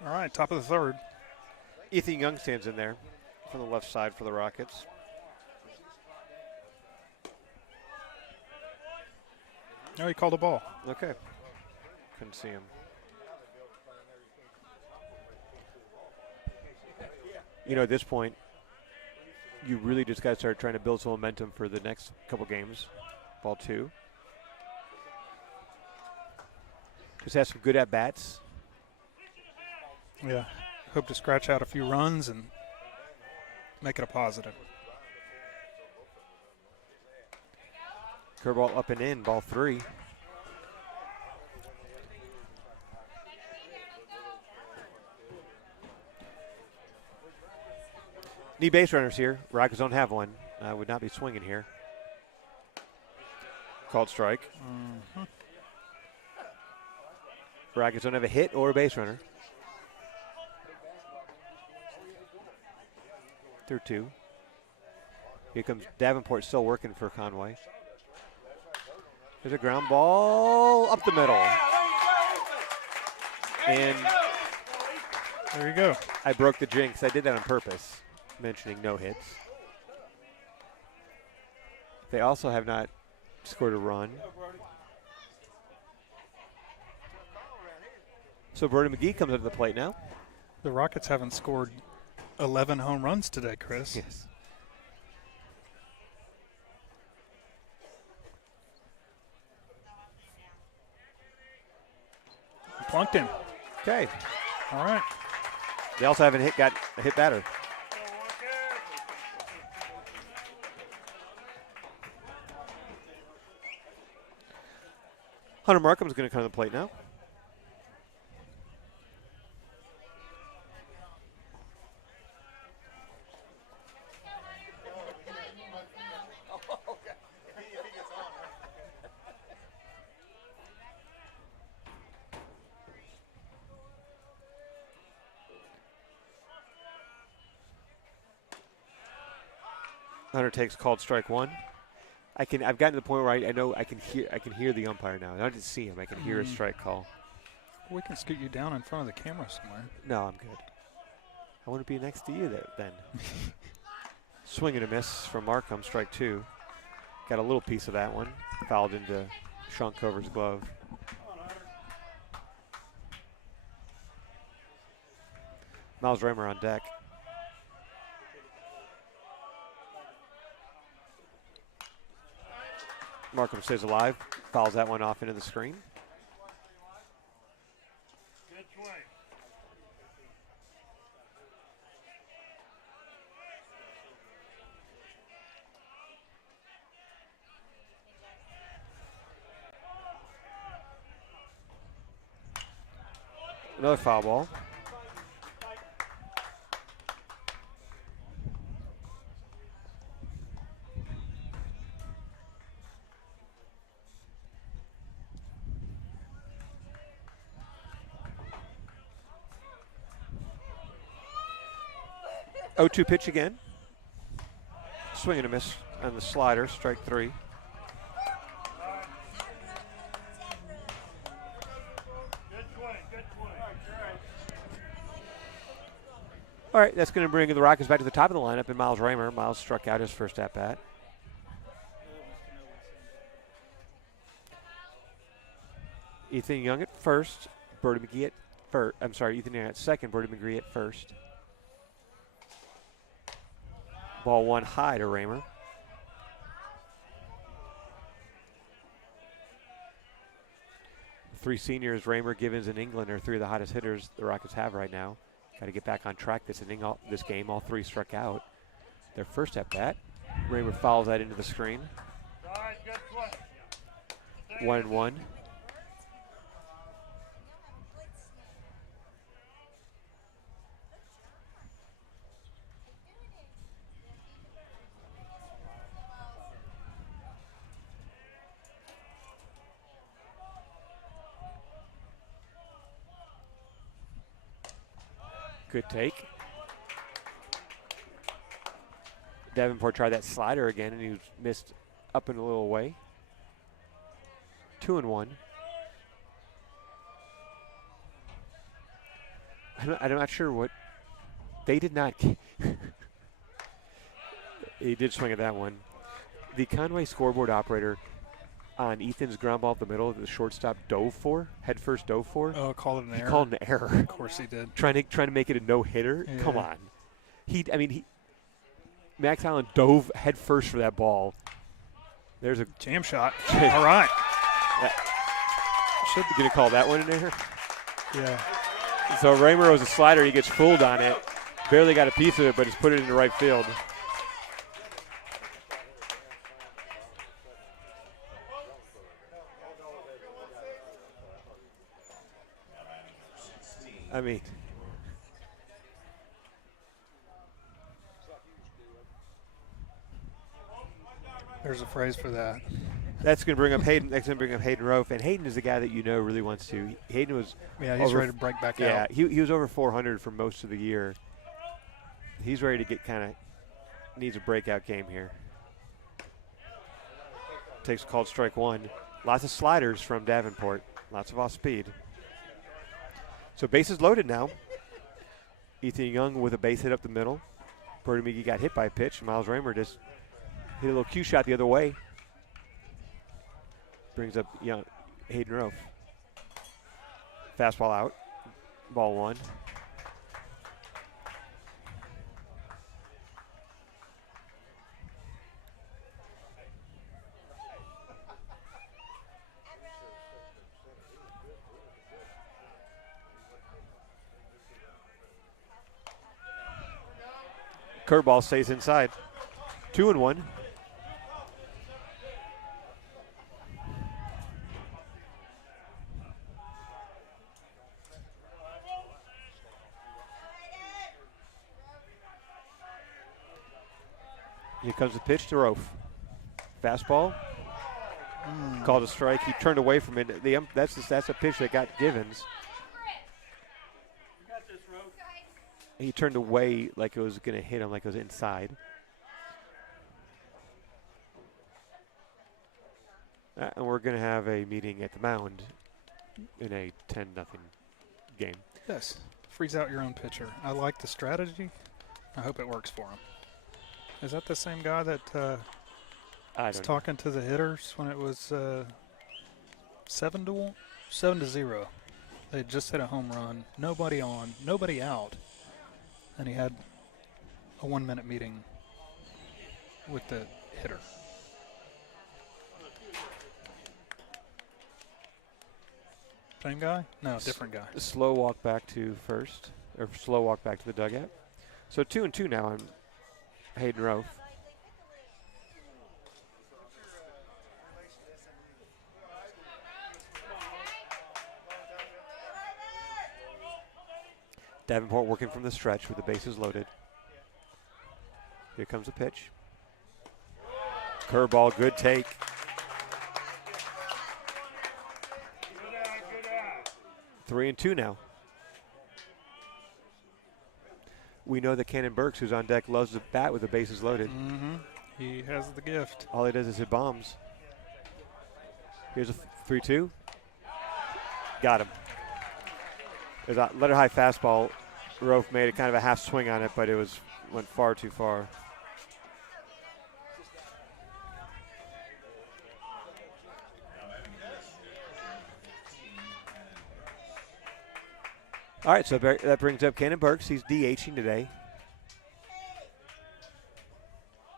All right, top of the 3rd. Ethan Young stands in there from the left side for the Rockets. Oh, he called a ball. Okay. Couldn't see him. You know, at this point, you really just got to start trying to build some momentum for the next couple games. Ball 2. Just have some good at-bats. Yeah. Hope to scratch out a few runs and make it a positive. Curveball up and in, ball 3. Need base runners here. Rockets don't have one. I would not be swinging here. Called strike. Rockets don't have a hit or a base runner. 3-2. Here comes Davenport, still working for Conway. There's a ground ball up the middle. And There you go. I broke the jinx. I did that on purpose, mentioning no hits. They also have not scored a run. So Brody McGee comes up to the plate now. The Rockets haven't scored 11 home runs today, Chris. Yes. Plunked him. Okay. All right. They also haven't got a hit batter. Hunter Markham's going to come to the plate now. Hunter takes called strike one. I've gotten to the point where I know I can hear the umpire now. I didn't see him. I can hear a strike call. We can scoot you down in front of the camera somewhere. No, I'm good. I want to be next to you then. Swing and a miss from Markham, strike two. Got a little piece of that one. Fouled into Sean Cover's glove. Miles Raymer on deck. Markham stays alive, fouls that one off into the screen. Good swing. Another foul ball. Oh, 2 pitch again. Swing and a miss on the slider, strike three. Good swing. Good swing. All right, that's going to bring the Rockets back to the top of the lineup, and Miles Raymer. Miles struck out his first at bat. Ethan Young at first, Brody McGee at first. I'm sorry, Ethan Young at second, Brody McGee at first. Ball one high to Raymer. Three seniors, Raymer, Givens, and England, are three of the hottest hitters the Rockets have right now. Got to get back on track this inning. This game, all three struck out. Their first at bat. Raymer fouls that into the screen. All right, good swing. 1-1. Good take. Davenport tried that slider again, and he was missed up and a little away. 2-1. I'm not sure what they did not. He did swing at that one. The Conway scoreboard operator on Ethan's ground ball up the middle, the shortstop head first dove for. Oh, called it an error. He called an error. Of course he did. trying to make it a no-hitter. Yeah. Come on. Max Allen dove head first for that ball. There's a Jam shot. All right. should be going to call that one an error. Yeah. So Raymer was a slider. He gets fooled on it. Barely got a piece of it, but he's put it into right field. There's a phrase for that. That's going to bring up Hayden. That's going to bring up Hayden Rofe, and Hayden is the guy that really wants to. Hayden was Yeah, he's ready to break back out. Yeah, he was over 400 for most of the year. He's ready to get needs a breakout game here. Takes a called strike one. Lots of sliders from Davenport. Lots of off speed. So bases loaded now. Ethan Young with a base hit up the middle. Brody McGee got hit by a pitch. Miles Raymer just hit a little cue shot the other way. Brings up Hayden Rofe. Fastball out. Ball one. Curveball stays inside. 2-1. Here comes the pitch to Rofe. Fastball. Called a strike. He turned away from it. That's a pitch that got Givens. He turned away like it was going to hit him, like it was inside. And we're going to have a meeting at the mound in a 10-0 game. Yes. Freeze out your own pitcher. I like the strategy. I hope it works for him. Is that the same guy that was talking to the hitters when it was 7-0? They had just hit a home run. Nobody on, nobody out. And he had a 1-minute meeting with the hitter. Same guy? No, different guy. Slow walk back to first, or slow walk back to the dugout. So 2-2 now on Hayden Rofe. Davenport working from the stretch with the bases loaded. Here comes a pitch. Curveball, good take. Good eye. 3-2 now. We know that Cannon Burks, who's on deck, loves to bat with the bases loaded. Mm-hmm. He has the gift. All he does is hit bombs. Here's a 3-2. Got him. There's a letter high fastball. Rofe made it kind of a half swing on it, but it went far too far. All right, so that brings up Cannon Burks. He's DHing today.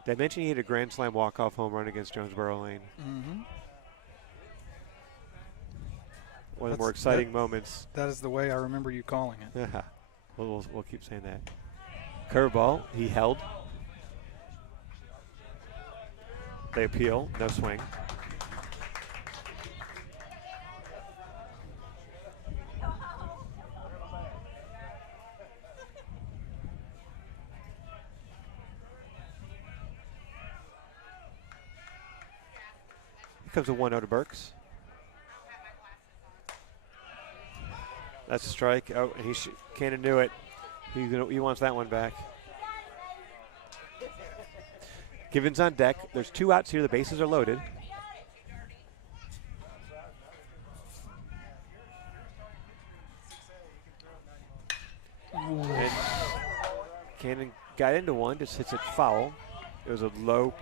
Did I mention he hit a grand slam walk-off home run against Jonesboro Lane? Mm-hmm. One of the more exciting moments. That is the way I remember you calling it. We'll keep saying that. Curveball, he held. They appeal, no swing. Here comes a 1-0 to Burks. That's a strike. Oh, and Cannon knew it. He wants that one back. Givens on deck. There's 2 outs here. The bases are loaded. And Cannon got into one, just hits it foul. It was a low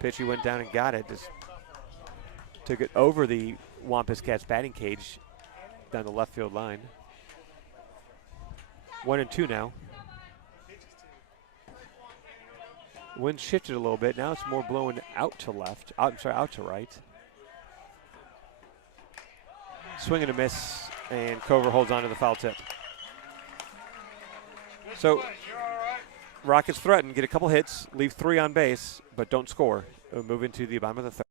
pitch. He went down and got it. Just took it over the Wampus Cats batting cage down the left field line. 1-2 now. Wind shifted a little bit. Now it's more blowing out to left. Out to right. Swing and a miss, and Cover holds on to the foul tip. So Rockets threaten, get a couple hits, leave 3 on base, but don't score. Move into the bottom of the third.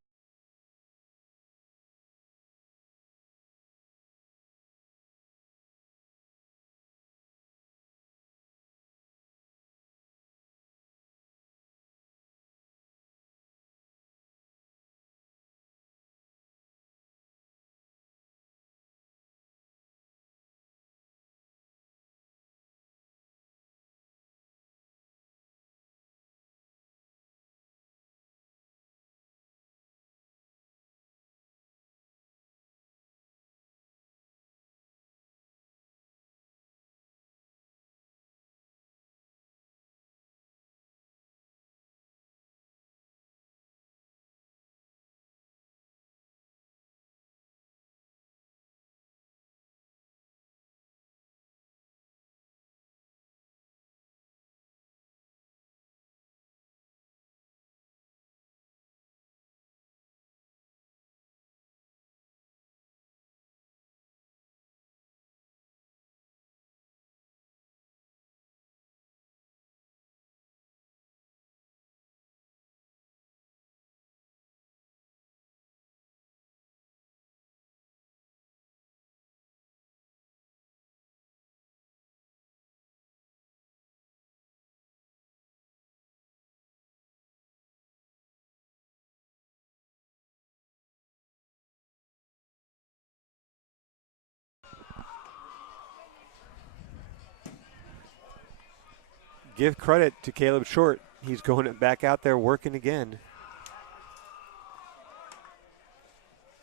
give credit to Caleb Short. He's going back out there working again.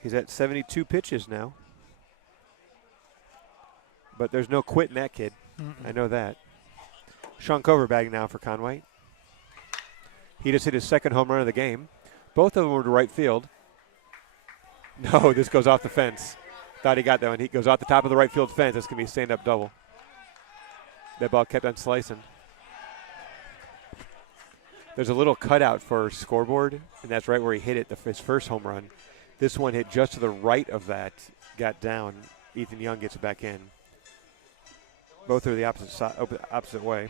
He's at 72 pitches now. But there's no quit in that kid. I know that. Sean Cover batting now for Conway. He just hit his second home run of the game. Both of them were to right field. No, this goes off the fence. Thought he got that one. He goes off the top of the right field fence. That's going to be a stand-up double. That ball kept on slicing. There's a little cutout for scoreboard, and that's right where he hit it, his first home run. This one hit just to the right of that, got down. Ethan Young gets it back in. Both are the opposite way.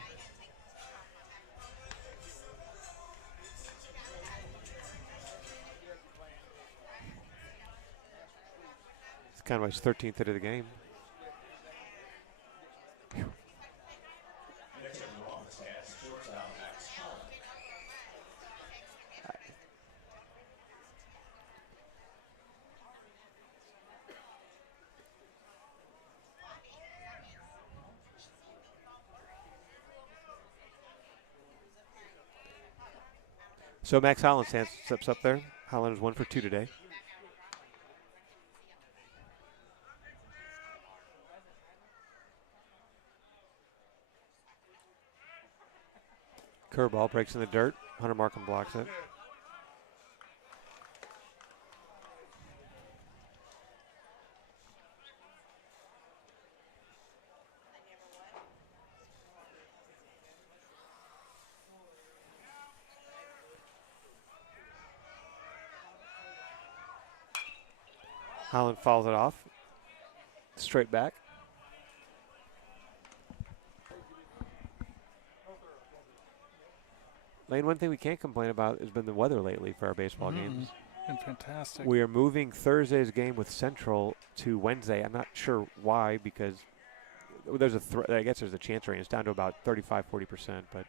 It's Conway's 13th hit of the game. So Max Holland steps up there. Holland is 1 for 2 today. Curveball breaks in the dirt. Hunter Markham blocks it. Holland fouls it off. Straight back. Lane, one thing we can't complain about has been the weather lately for our baseball games. Been fantastic. We are moving Thursday's game with Central to Wednesday. I'm not sure why, because there's I guess there's a chance range. It's down to about 35-40%, but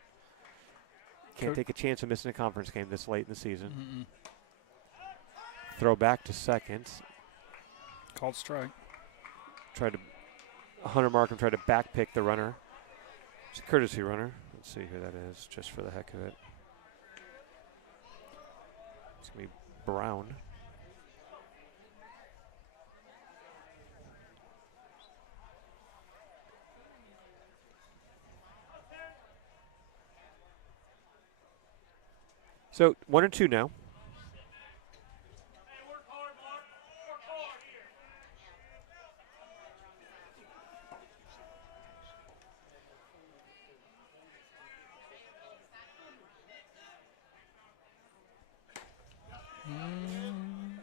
can't take a chance of missing a conference game this late in the season. Throw back to second. Called strike. Hunter Markham tried to back pick the runner. It's a courtesy runner. Let's see who that is, just for the heck of it. It's going to be Brown. So 1-2 now.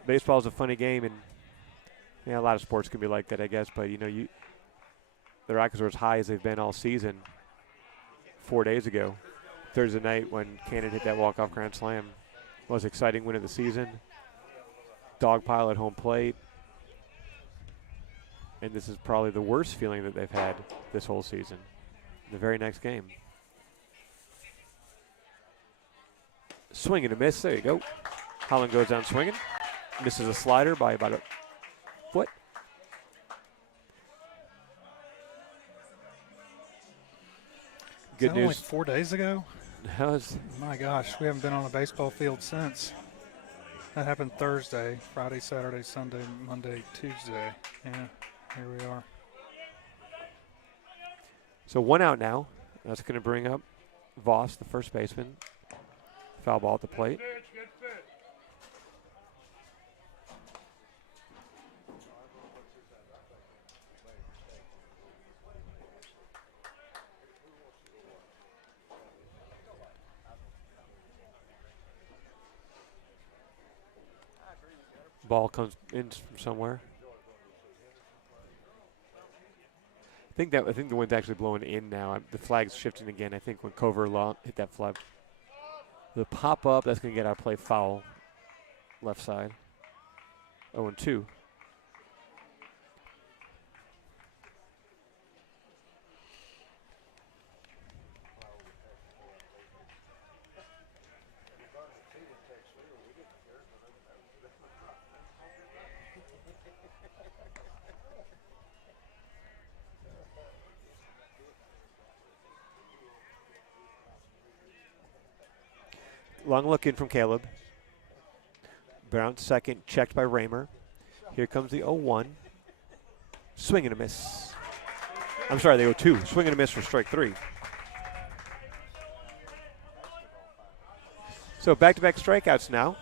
Baseball is a funny game, and a lot of sports can be like that, I guess. But the Rockets were as high as they've been all season. 4 days ago, Thursday night, when Cannon hit that walk-off grand slam, most exciting win of the season. Dog pile at home plate, and this is probably the worst feeling that they've had this whole season. The very next game, swing and a miss. There you go. Holland goes down swinging. Misses a slider by about a foot. Good news. Only 4 days ago? That was, my gosh, we haven't been on a baseball field since. That happened Thursday, Friday, Saturday, Sunday, Monday, Tuesday. Yeah, here we are. So 1 out now. That's going to bring up Voss, the first baseman. Foul ball at the plate. Ball comes in from somewhere. I think the wind's actually blowing in now. The flag's shifting again. I think when Cover hit that flag, the pop up, that's going to get our play foul. Left side. 0-2. Long look in from Caleb. Brown second, checked by Raymer. Here comes the 0-1. Swing and a miss. I'm sorry, the 0-2. Swing and a miss for strike 3. So back-to-back strikeouts now.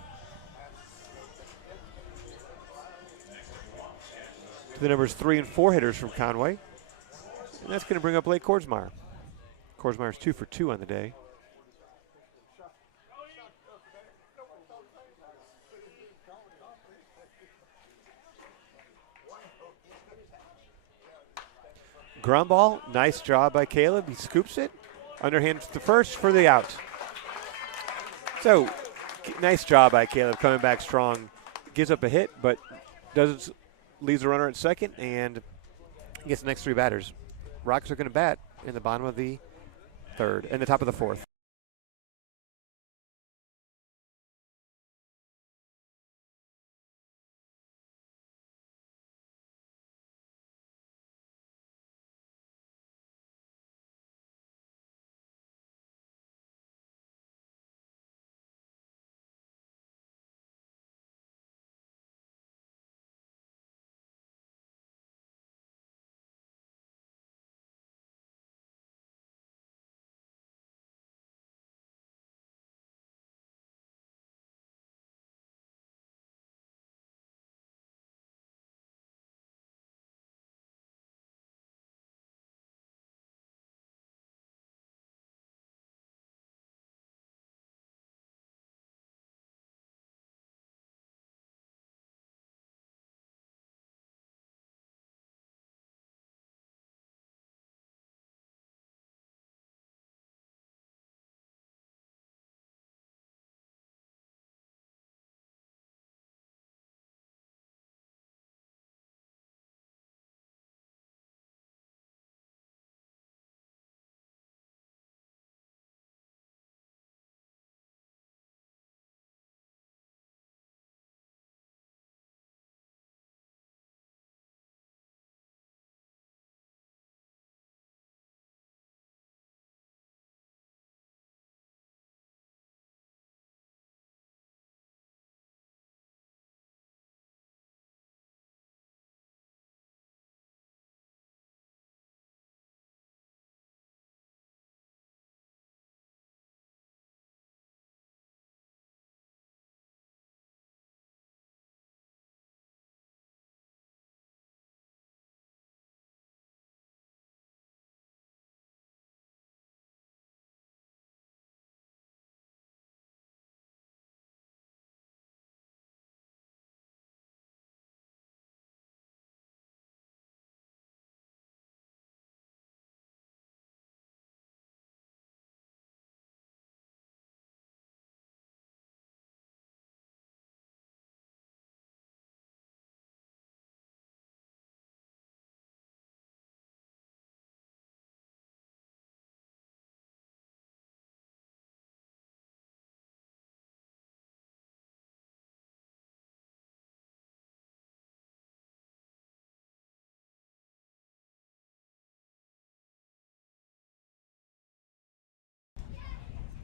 To the numbers 3 and 4 hitters from Conway. And that's going to bring up Blake Korsmeyer. Korsmeyer's 2 for 2 on the day. Ground ball, nice job by Caleb. He scoops it. Underhand to first for the out. So, nice job by Caleb coming back strong. Gives up a hit, but leaves the runner at second and gets the next 3 batters. Rockets are going to bat in the bottom of the 3rd and the top of the 4th.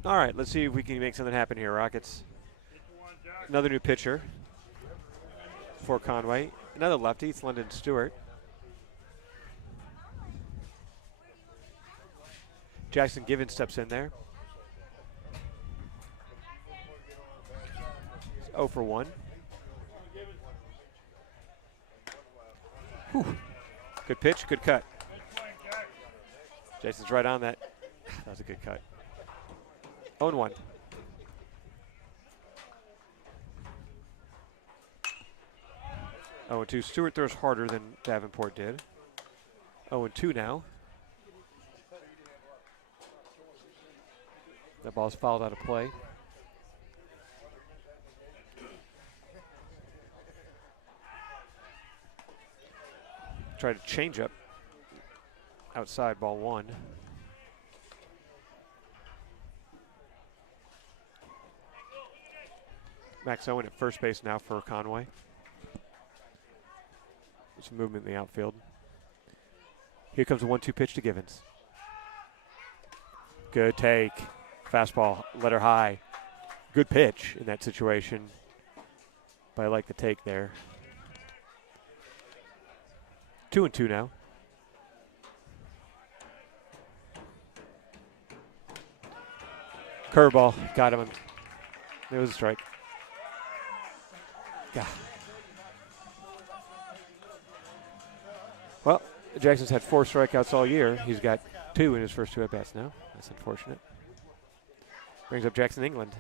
All right, let's see if we can make something happen here, Rockets. Another new pitcher for Conway. Another lefty, it's London Stewart. Jackson Givens steps in there. It's 0 for 1. Whew. Good pitch, good cut. Jason's right on that. That was a good cut. 0-1. Oh, and 2. Stewart throws harder than Davenport did. 0-2 now. That ball's fouled out of play. Try to change up. Outside, ball 1. Max Owen at first base now for Conway. Some movement in the outfield. Here comes a 1-2 pitch to Givens. Good take. Fastball, let her high. Good pitch in that situation, but I like the take there. 2-2 now. Curveball, got him. It was a strike. God. Well, Jackson's had 4 strikeouts all year. He's got 2 in his first 2 at-bats now. That's unfortunate. Brings up Jackson, England.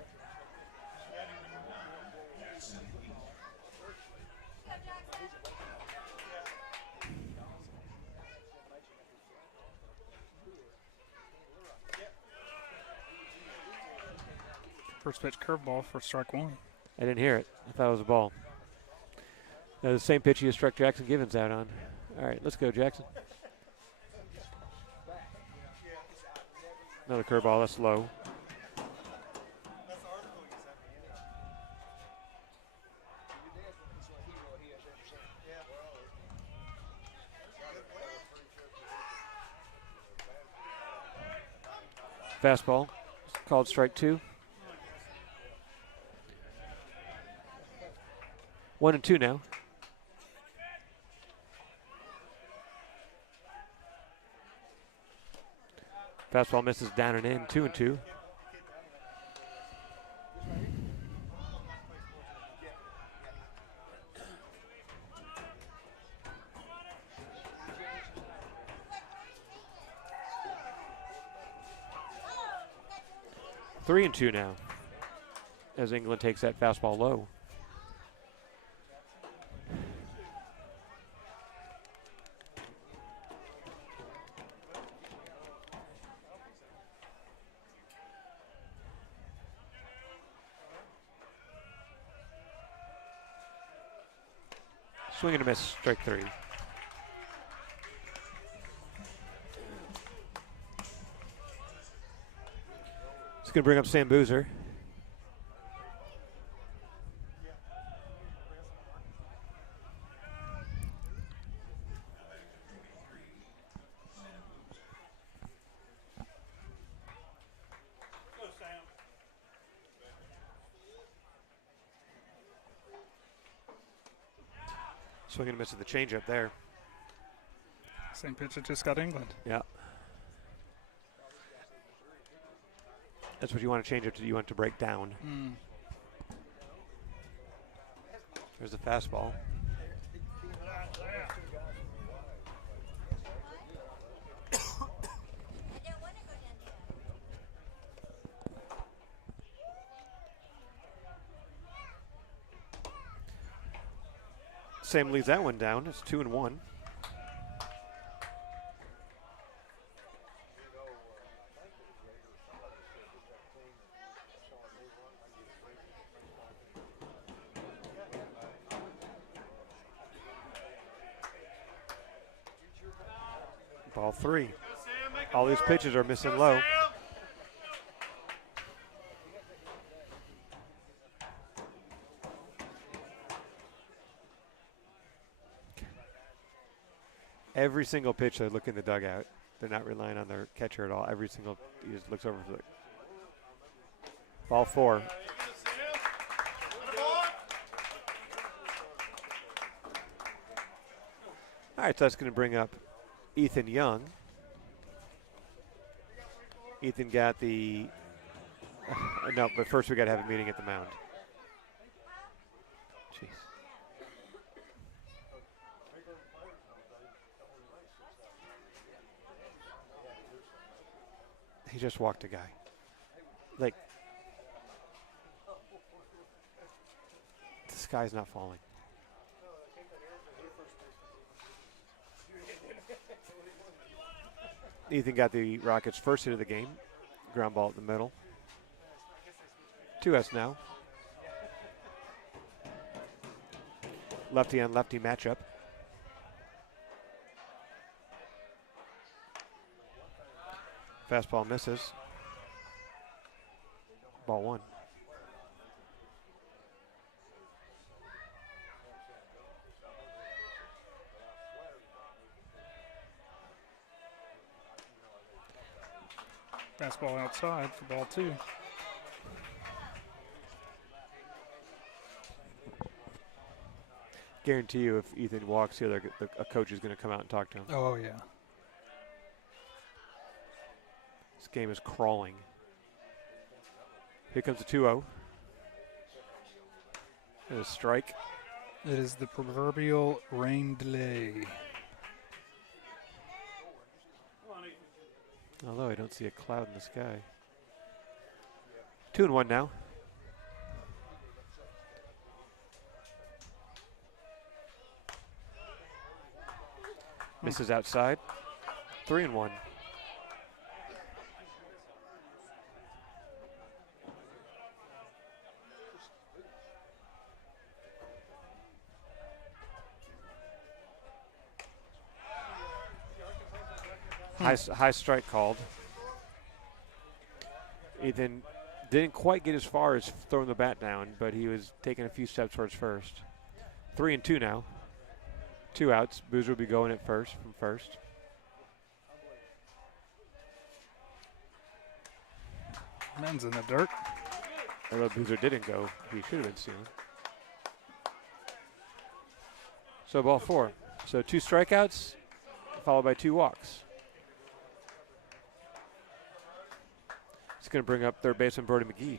First pitch curveball for strike 1. I didn't hear it. I thought it was a ball. That was the same pitch he struck Jackson Givens out on. All right, let's go, Jackson. Another curveball, that's low. Fastball, called strike 2. 1-2 now. Fastball misses down and in, 2-2. Three and 2 now, as England takes that fastball low. Swing and a miss, strike 3. It's going to bring up Sam Boozer. Swing and a miss at the changeup there. Same pitch that just got England. Yeah. That's what you want to change it to. You want to break down. There's the fastball. Sam leaves that one down. It's 2-1. Ball 3. All these pitches are missing low. Every single pitch they look in the dugout. They're not relying on their catcher at all. Every single, he just looks over for the ball 4. All right, so that's going to bring up Ethan Young. Ethan got the, no, but first we got to have a meeting at the mound. Jeez. He just walked a guy. Like, the sky's not falling. Ethan got the Rockets' first hit of the game. Ground ball at the middle. 2-S now. Lefty on lefty matchup. Fastball misses. Ball 1. Fastball outside for ball 2. Guarantee you, if Ethan walks here, a coach is going to come out and talk to him. Oh, yeah. This game is crawling. Here comes the 2-0. And a strike. It is the proverbial rain delay. Although I don't see a cloud in the sky. 2-1 now. Misses outside. 3-1. High strike called. Ethan didn't quite get as far as throwing the bat down, but he was taking a few steps towards first. 3-2 now. 2 outs. Boozer will be going at first from first. Man's in the dirt. Although Boozer didn't go, he should have been stealing. So ball 4. So 2 strikeouts, followed by 2 walks. It's going to bring up third baseman Brody McGee.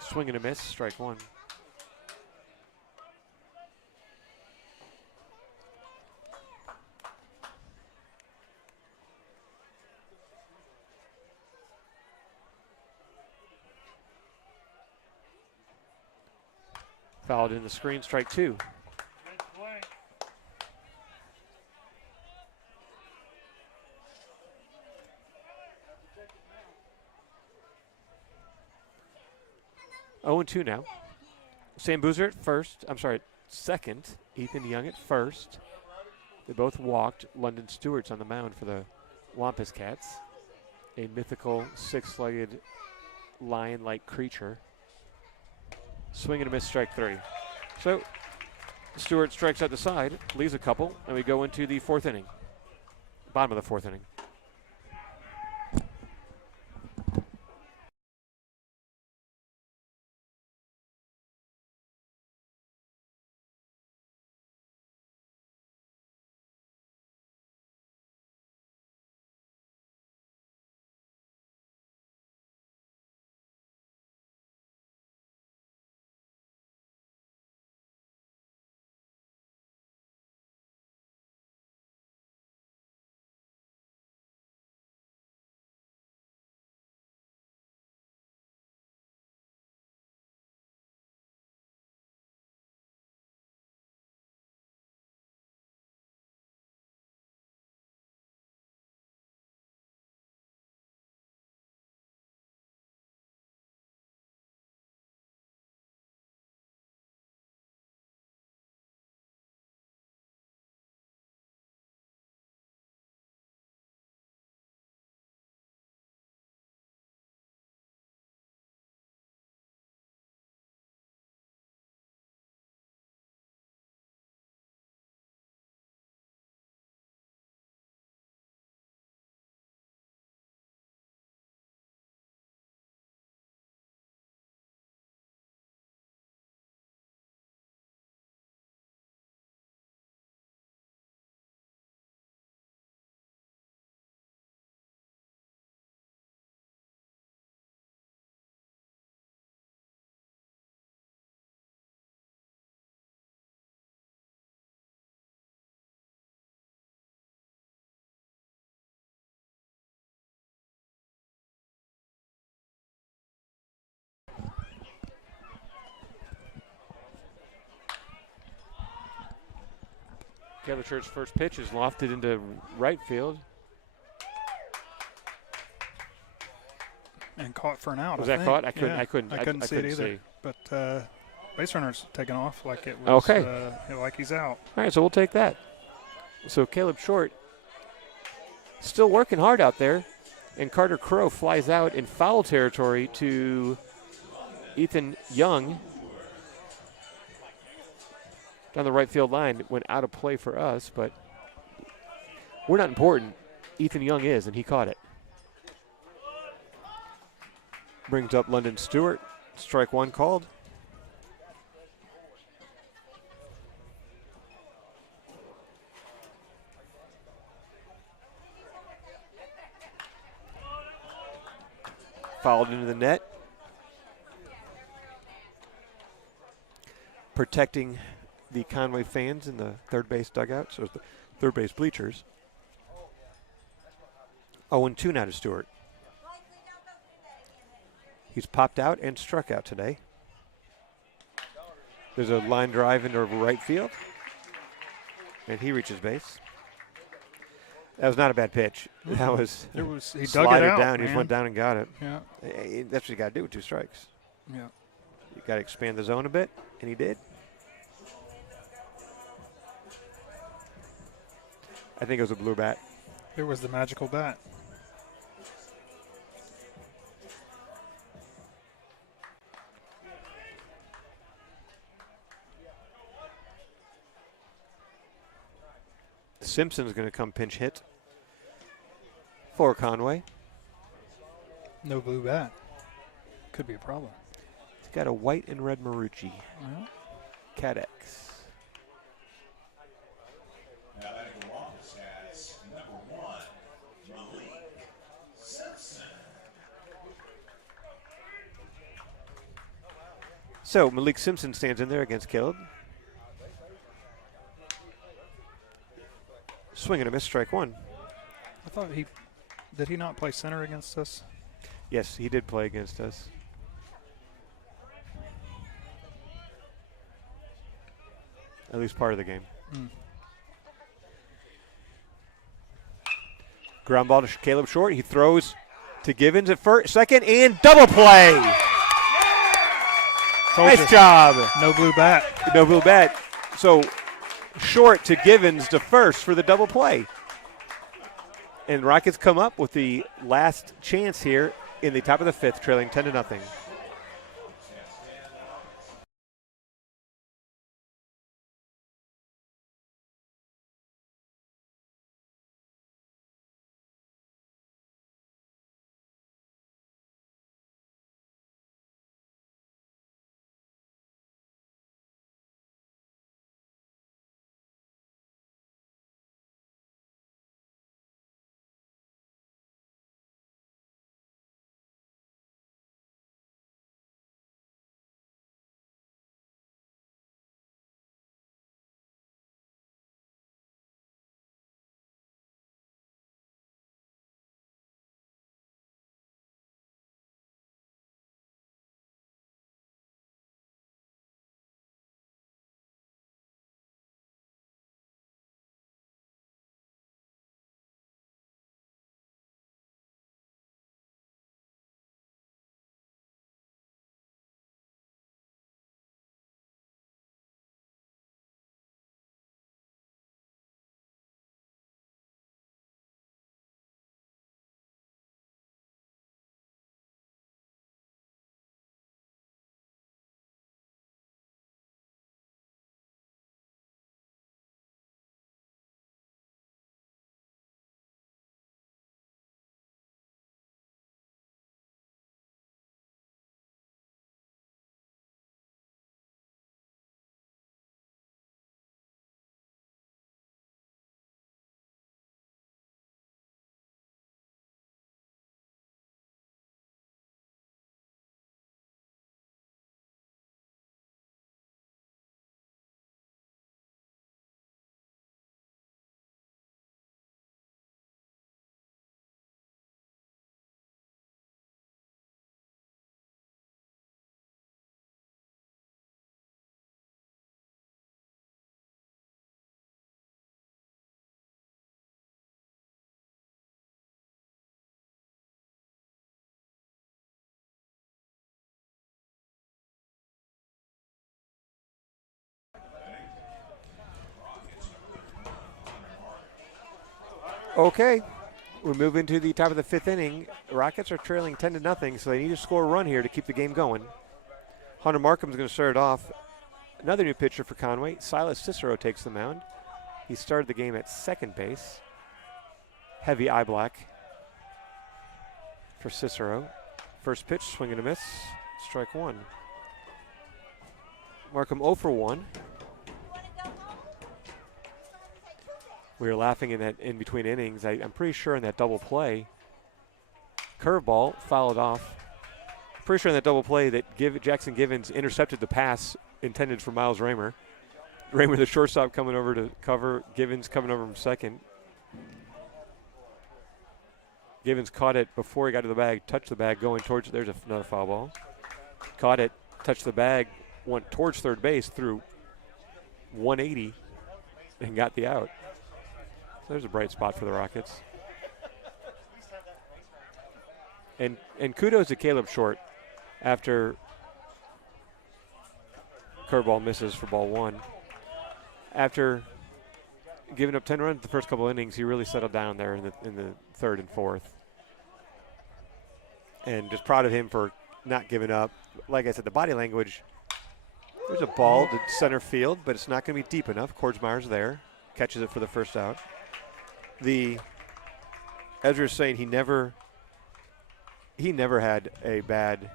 Swing and a miss, strike 1. Fouled in the screen, strike 2. Good swing. 0-2 now. Sam Boozer at first. I'm sorry, second. Ethan Young at first. They both walked. London Stewart's on the mound for the Wampus Cats, a mythical 6-legged lion-like creature. Swing and a miss, strike 3. So Stewart strikes out the side, leaves a couple, and we go into the 4th inning. Bottom of the 4th inning. Church's first pitch is lofted into right field. And caught for an out. Was I that think. caught? I couldn't see it either. see. But base runner's taken off like it was. Okay. Like he's out. All right, so we'll take that. So Caleb Short still working hard out there, and Carter Crow flies out in foul territory to Ethan Young. down the right field line. It went out of play for us, but we're not important. Ethan Young is, and he caught it. Brings up London Stewart. Strike one called. Fouled into the net. Protecting the Conway fans in the third base dugout, so the third base bleachers. 0-2 now to Stewart. He's popped out and struck out today. There's a line drive into right field, and he reaches base. That was not a bad pitch. That was, he dug it slided out, down. He man. just went down and got it. Yeah. That's what you got to do with 2 strikes. Yeah. You got to expand the zone a bit, and he did. I think it was a blue bat. It was the magical bat. Simpson's going to come pinch hit for Conway. No blue bat. Could be a problem. He's got a white and red Marucci. Well, Cadex. Now batting for Wampus has number 1, Malik Simpson. So Malik Simpson stands in there against Caleb. Swing and a miss, strike one. I thought did he not play center against us? Yes, he did play against us. At least part of the game. Ground ball to Caleb Short. He throws to Givens at first, second, and double play. Nice job. No blue bat. No blue bat. So Short to Givens to first for the double play. And Rockets come up with the last chance here in the top of the 5th, trailing 10-0. Okay, we move into the top of the 5th inning. Rockets are trailing 10-0, so they need to score a run here to keep the game going. Hunter Markham's going to start it off. Another new pitcher for Conway. Silas Cicero takes the mound. He started the game at second base. Heavy eye black for Cicero. First pitch, swing and a miss. Strike one. Markham 0 for 1. We were laughing in between innings. I'm pretty sure in that double play, curveball fouled off. Pretty sure in that double play that Jackson Givens intercepted the pass intended for Miles Raymer. Raymer, the shortstop, coming over to cover. Givens coming over from second. Givens caught it before he got to the bag, touched the bag, going towards. There's another foul ball. Caught it, touched the bag, went towards third base, threw 180, and got the out. So there's a bright spot for the Rockets. And kudos to Caleb Short after curveball misses for ball one. After giving up 10 runs the first couple innings, he really settled down there in the third and fourth. And just proud of him for not giving up. Like I said, the body language, there's a ball to center field, but it's not going to be deep enough. Kordsmeyer's there, catches it for the first out. As we were saying, he never had a bad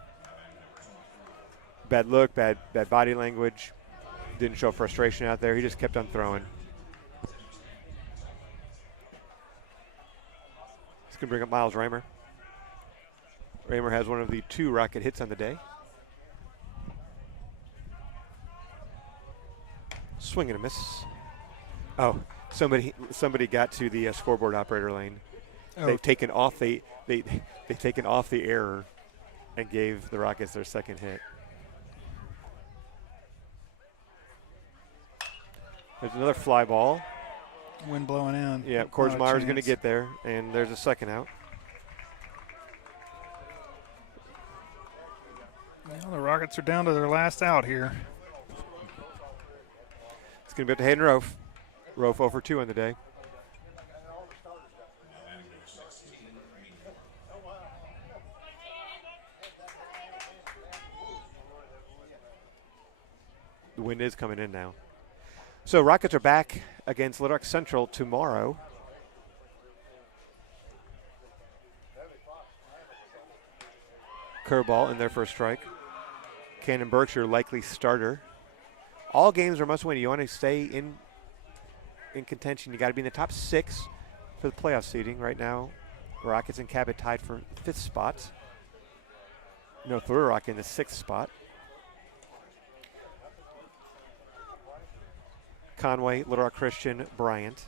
look, bad body language. Didn't show frustration out there. He just kept on throwing. It's going to bring up Miles Raymer. Raymer has one of the 2 Rocket hits on the day. Swing and a miss. Oh, somebody got to the scoreboard operator lane. Oh. They've taken off they've taken off the error and gave the Rockets their second hit. There's another fly ball. Wind blowing in. Yeah, Kordsmeyer's going to get there, and there's a second out. Well, the Rockets are down to their last out here. It's going to be up to Hayden Rofe. Rofe 0 for 2 on the day. The wind is coming in now. So Rockets are back against Little Rock Central tomorrow. Curveball in their first strike. Cannon Burke's your likely starter. All games are must win. You want to stay in contention. You got to be in the top 6 for the playoff seeding. Right now, Rockets and Cabot tied for 5th spot. North Little Rock in the 6th spot. Conway, Little Rock Christian, Bryant.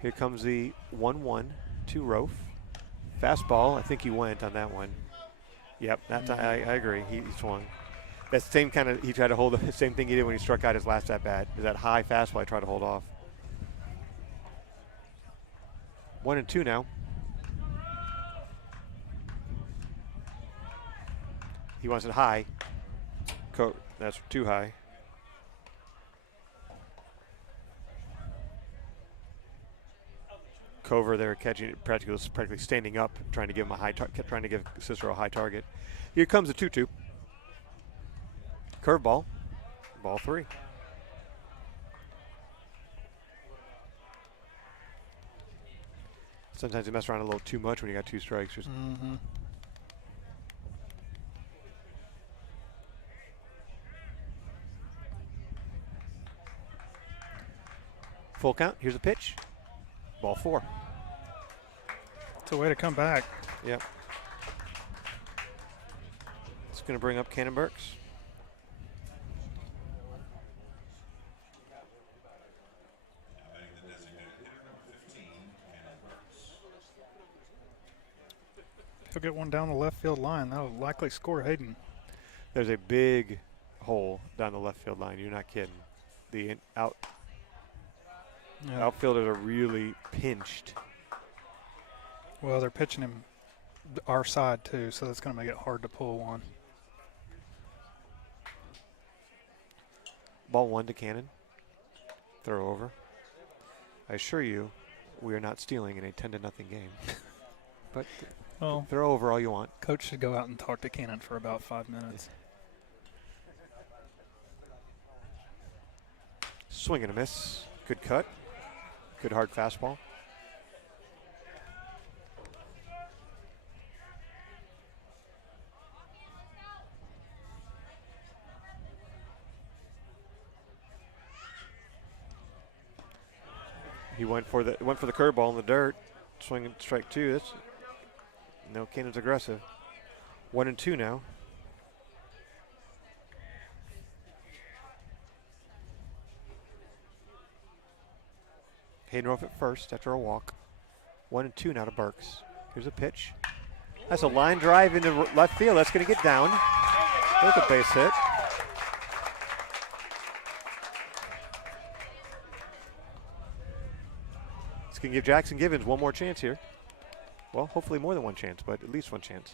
Here comes the 1-1 to Rofe. Fastball, I think he went on that one. Yep, that time, I agree. He swung. That same kind of, he tried to hold the same thing he did when he struck out his last at bat. That high fastball I tried to hold off. 1-2 now. He wants it high. That's too high. Cover there catching it, practically standing up, trying to give him a trying to give Cicero a high target. Here comes the 2-2. Curveball, ball 3. Sometimes you mess around a little too much when you got 2 strikes. Mm-hmm. Full count. Here's a pitch. Ball 4. It's a way to come back. Yep. It's going to bring up Cannon Burks. He'll get one down the left field line. That'll likely score Hayden. There's a big hole down the left field line. You're not kidding. The outfielders are really pinched. Well, they're pitching him our side too, so that's going to make it hard to pull one. Ball 1 to Cannon. Throw over. I assure you, we are not stealing in a 10-0 game. But Well, Throw over all you want. coach should go out and talk to Cannon for about 5 minutes. Swing and a miss. Good cut. Good hard fastball. He went for the curveball in the dirt. Swing and strike 2. That's no, Cannon's aggressive. 1-2 now. Hayden Ruff at first after a walk. 1-2 now to Burks. Here's a pitch. That's a line drive into left field. That's going to get down. There's a base hit. It's going to give Jackson Givens one more chance here. Well, hopefully more than one chance, but at least one chance.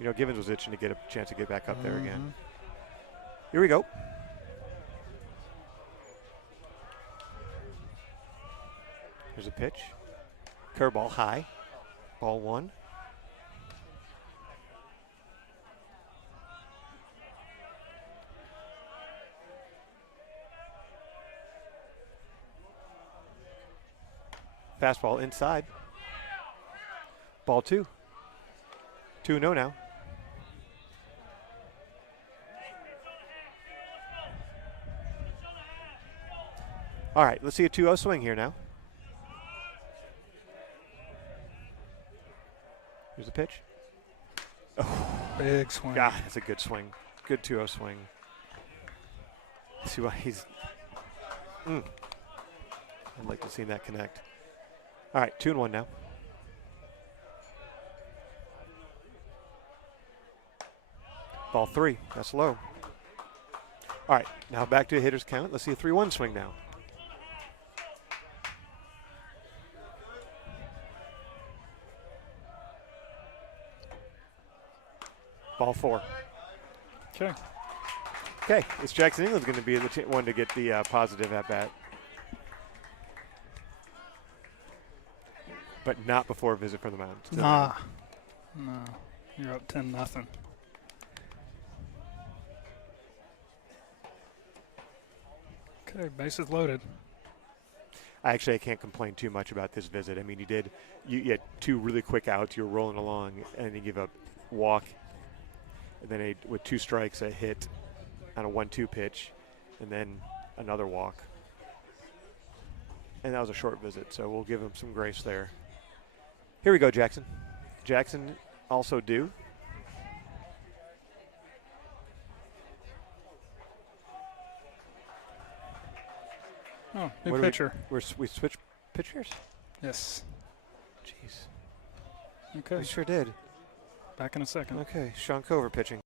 You know, Givens was itching to get a chance to get back up there again. Here we go. Here's a pitch. Curveball high. Ball 1. Fastball inside. Ball 2. 2-0 now. All right, let's see a 2-0 swing here now. Here's the pitch. Oh, Big swing. God, that's a good swing. Good 2-0 swing. See why he's. I'd like to see that connect. All right, 2-1 now. Ball 3. That's low. All right, now back to a hitter's count. Let's see a 3-1 swing now. Ball 4. Okay. Okay, it's Jackson England's going to be the one to get the positive at bat. But not before a visit from the mound. Nah. No. You're up 10-0. Okay, bases loaded. I can't complain too much about this visit. I mean, you had 2 really quick outs. You were rolling along, and you give a walk, and then with 2 strikes, a hit on a 1-2 pitch, and then another walk. And that was a short visit, so we'll give him some grace there. Here we go, Jackson. Jackson also due. Oh, new What pitcher. We switched pitchers? Yes. Jeez. Okay. We sure did. Back in a second. Okay, Sean Cover pitching.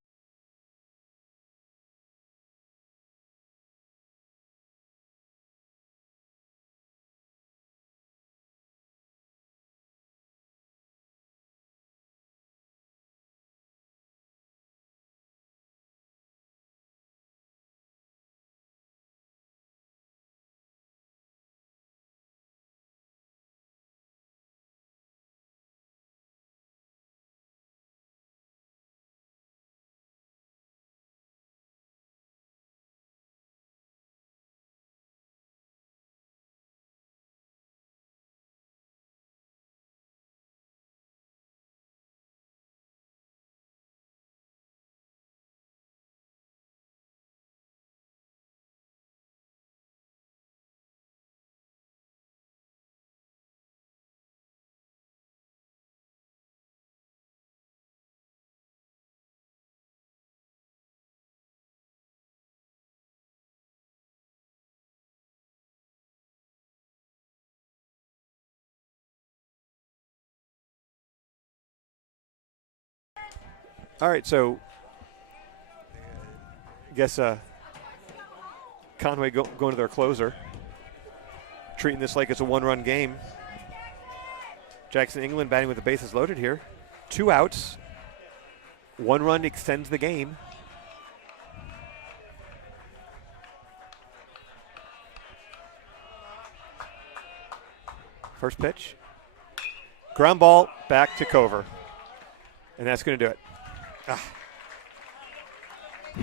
All right, so I guess Conway going to their closer, treating this like it's a 1-run game. Jackson England batting with the bases loaded here. 2 outs. 1 run extends the game. First pitch. Ground ball back to Cover. And that's going to do it.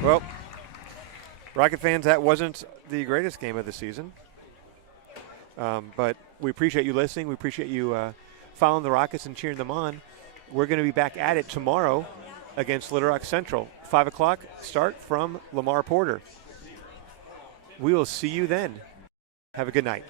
Well, Rocket fans, that wasn't the greatest game of the season. But we appreciate you listening. We appreciate you following the Rockets and cheering them on. We're going to be back at it tomorrow against Little Rock Central. 5 o'clock start from Lamar Porter. We will see you then. Have a good night.